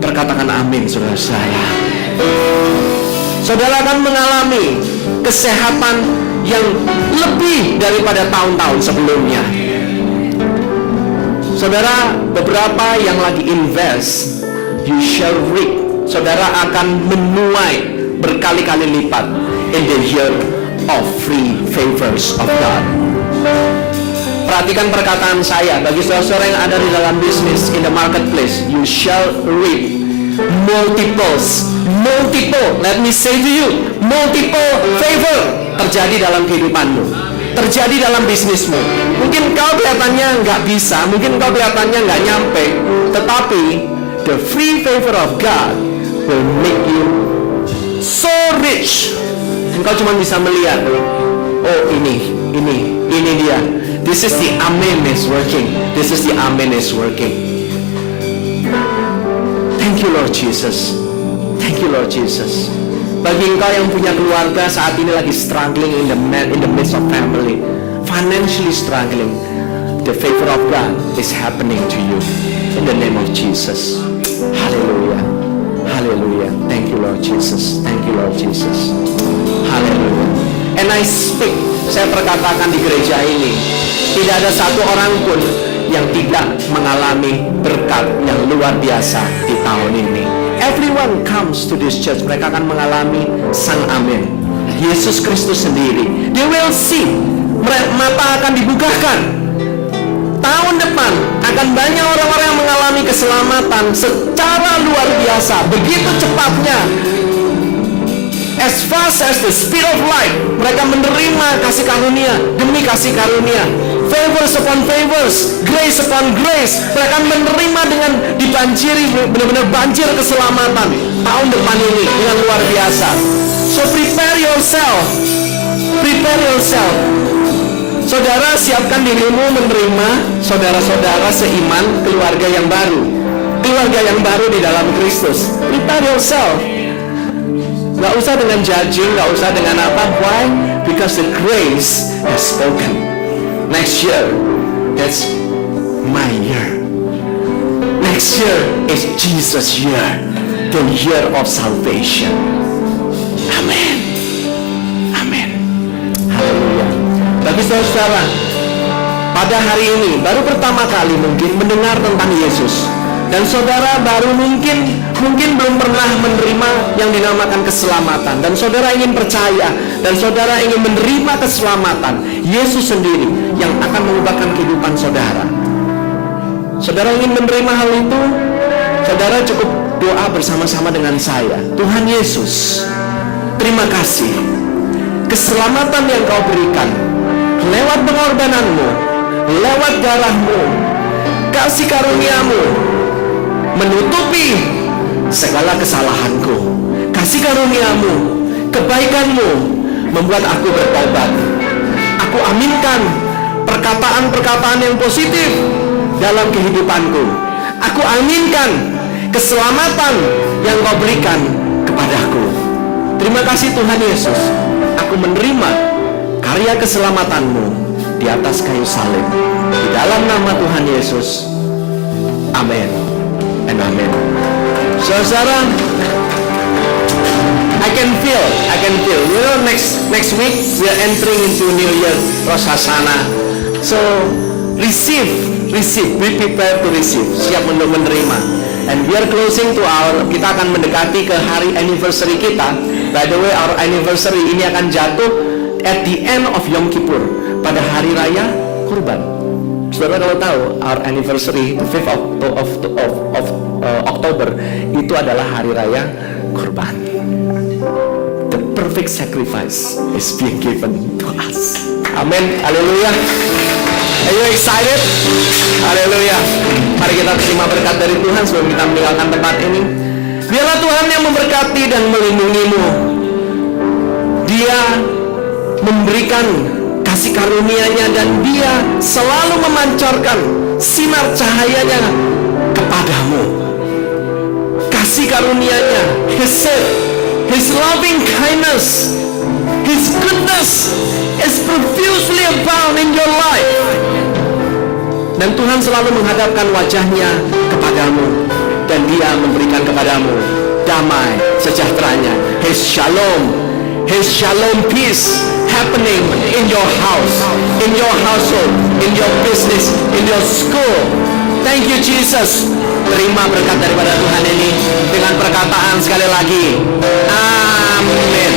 Perkatakan amin saudara saya. Saudara akan mengalami kesehatan yang lebih daripada tahun-tahun sebelumnya. Saudara, beberapa yang lagi invest, you shall reap. Saudara akan menuai berkali-kali lipat in the year of free favors of God. Perhatikan perkataan saya bagi saudara yang ada di dalam bisnis, in the marketplace, you shall reap multiples, multiple, let me say to you, multiple favor terjadi dalam kehidupanmu. terjadi dalam bisnismu. Mungkin kau kelihatannya nggak bisa, mungkin kau kelihatannya nggak nyampe, tetapi the free favor of God will make you so rich. Engkau cuma bisa melihat, oh ini dia. This is the Amen is working. This is the Amen is working. Thank you Lord Jesus. Thank you Lord Jesus. Bagi engkau yang punya keluarga saat ini lagi struggling in the midst of family, financially struggling, the favor of God is happening to you in the name of Jesus. Hallelujah. Hallelujah. Thank you Lord Jesus. Thank you Lord Jesus. Hallelujah. And I speak, saya perkatakan di gereja ini, tidak ada satu orang pun yang tidak mengalami berkat yang luar biasa di tahun ini. Everyone comes to this church, mereka akan mengalami Sang Amin, Yesus Kristus sendiri. They will see, mata akan dibukakan. Tahun depan akan banyak orang-orang yang mengalami keselamatan secara luar biasa, begitu cepatnya. As fast as the speed of light, mereka menerima kasih karunia demi kasih karunia, favors upon favors, grace upon grace. Mereka menerima dengan dibanjiri, benar-benar banjir keselamatan tahun depan ini dengan luar biasa. So prepare yourself. Prepare yourself. Saudara, siapkan dirimu menerima saudara-saudara seiman, keluarga yang baru. Keluarga yang baru di dalam Kristus. Prepare yourself. Gak usah dengan judging, gak usah dengan apa. Why? Because the grace has spoken. Next year, that's my year. Next year is Jesus' year, the year of salvation. Amen. Amen. Haleluya. Bagi saudara, pada hari ini baru pertama kali mungkin mendengar tentang Yesus, dan saudara baru mungkin belum pernah menerima yang dinamakan keselamatan, dan saudara ingin percaya, dan saudara ingin menerima keselamatan Yesus sendiri yang akan mengubahkan kehidupan saudara. Saudara ingin menerima hal itu, saudara cukup doa bersama-sama dengan saya. Tuhan Yesus, terima kasih keselamatan yang kau berikan lewat pengorbananmu, lewat darahmu, kasih karuniamu menutupi segala kesalahanku. Kasih karuniamu, kebaikanmu membuat aku bertobat. Aku aminkan perkataan-perkataan yang positif dalam kehidupanku. Aku aminkan keselamatan yang kau berikan kepadaku. Terima kasih Tuhan Yesus. Aku menerima karya keselamatanmu di atas kayu salib. Di dalam nama Tuhan Yesus. Amin. And amen. Saudara, I can feel. You know, next week we are entering into New Year, Rosh Hashanah. So receive. Be prepared to receive. Siap untuk menerima. And we are closing to kita akan mendekati ke hari anniversary kita. By the way, our anniversary ini akan jatuh at the end of Yom Kippur, pada hari raya Kurban. Saudara kalau tahu, our anniversary the 5th of October itu adalah hari raya Kurban. The perfect sacrifice is being given to us. Amin. Haleluya. Are you excited? Haleluya. Mari kita terima berkat dari Tuhan sebelum kita meninggalkan tempat ini. Biarlah Tuhan yang memberkati dan melindungimu. Dia memberikan kasih karunia-Nya dan Dia selalu memancarkan sinar cahayanya kepadamu. Kasih karunia-Nya, His loving kindness, His goodness is profusely abound in your life. Dan Tuhan selalu menghadapkan wajahnya kepadamu, dan Dia memberikan kepadamu damai sejahteranya. His shalom peace happening in your house, in your household, in your business, in your school. Thank you Jesus. Terima berkat daripada Tuhan ini dengan perkataan sekali lagi. Amin.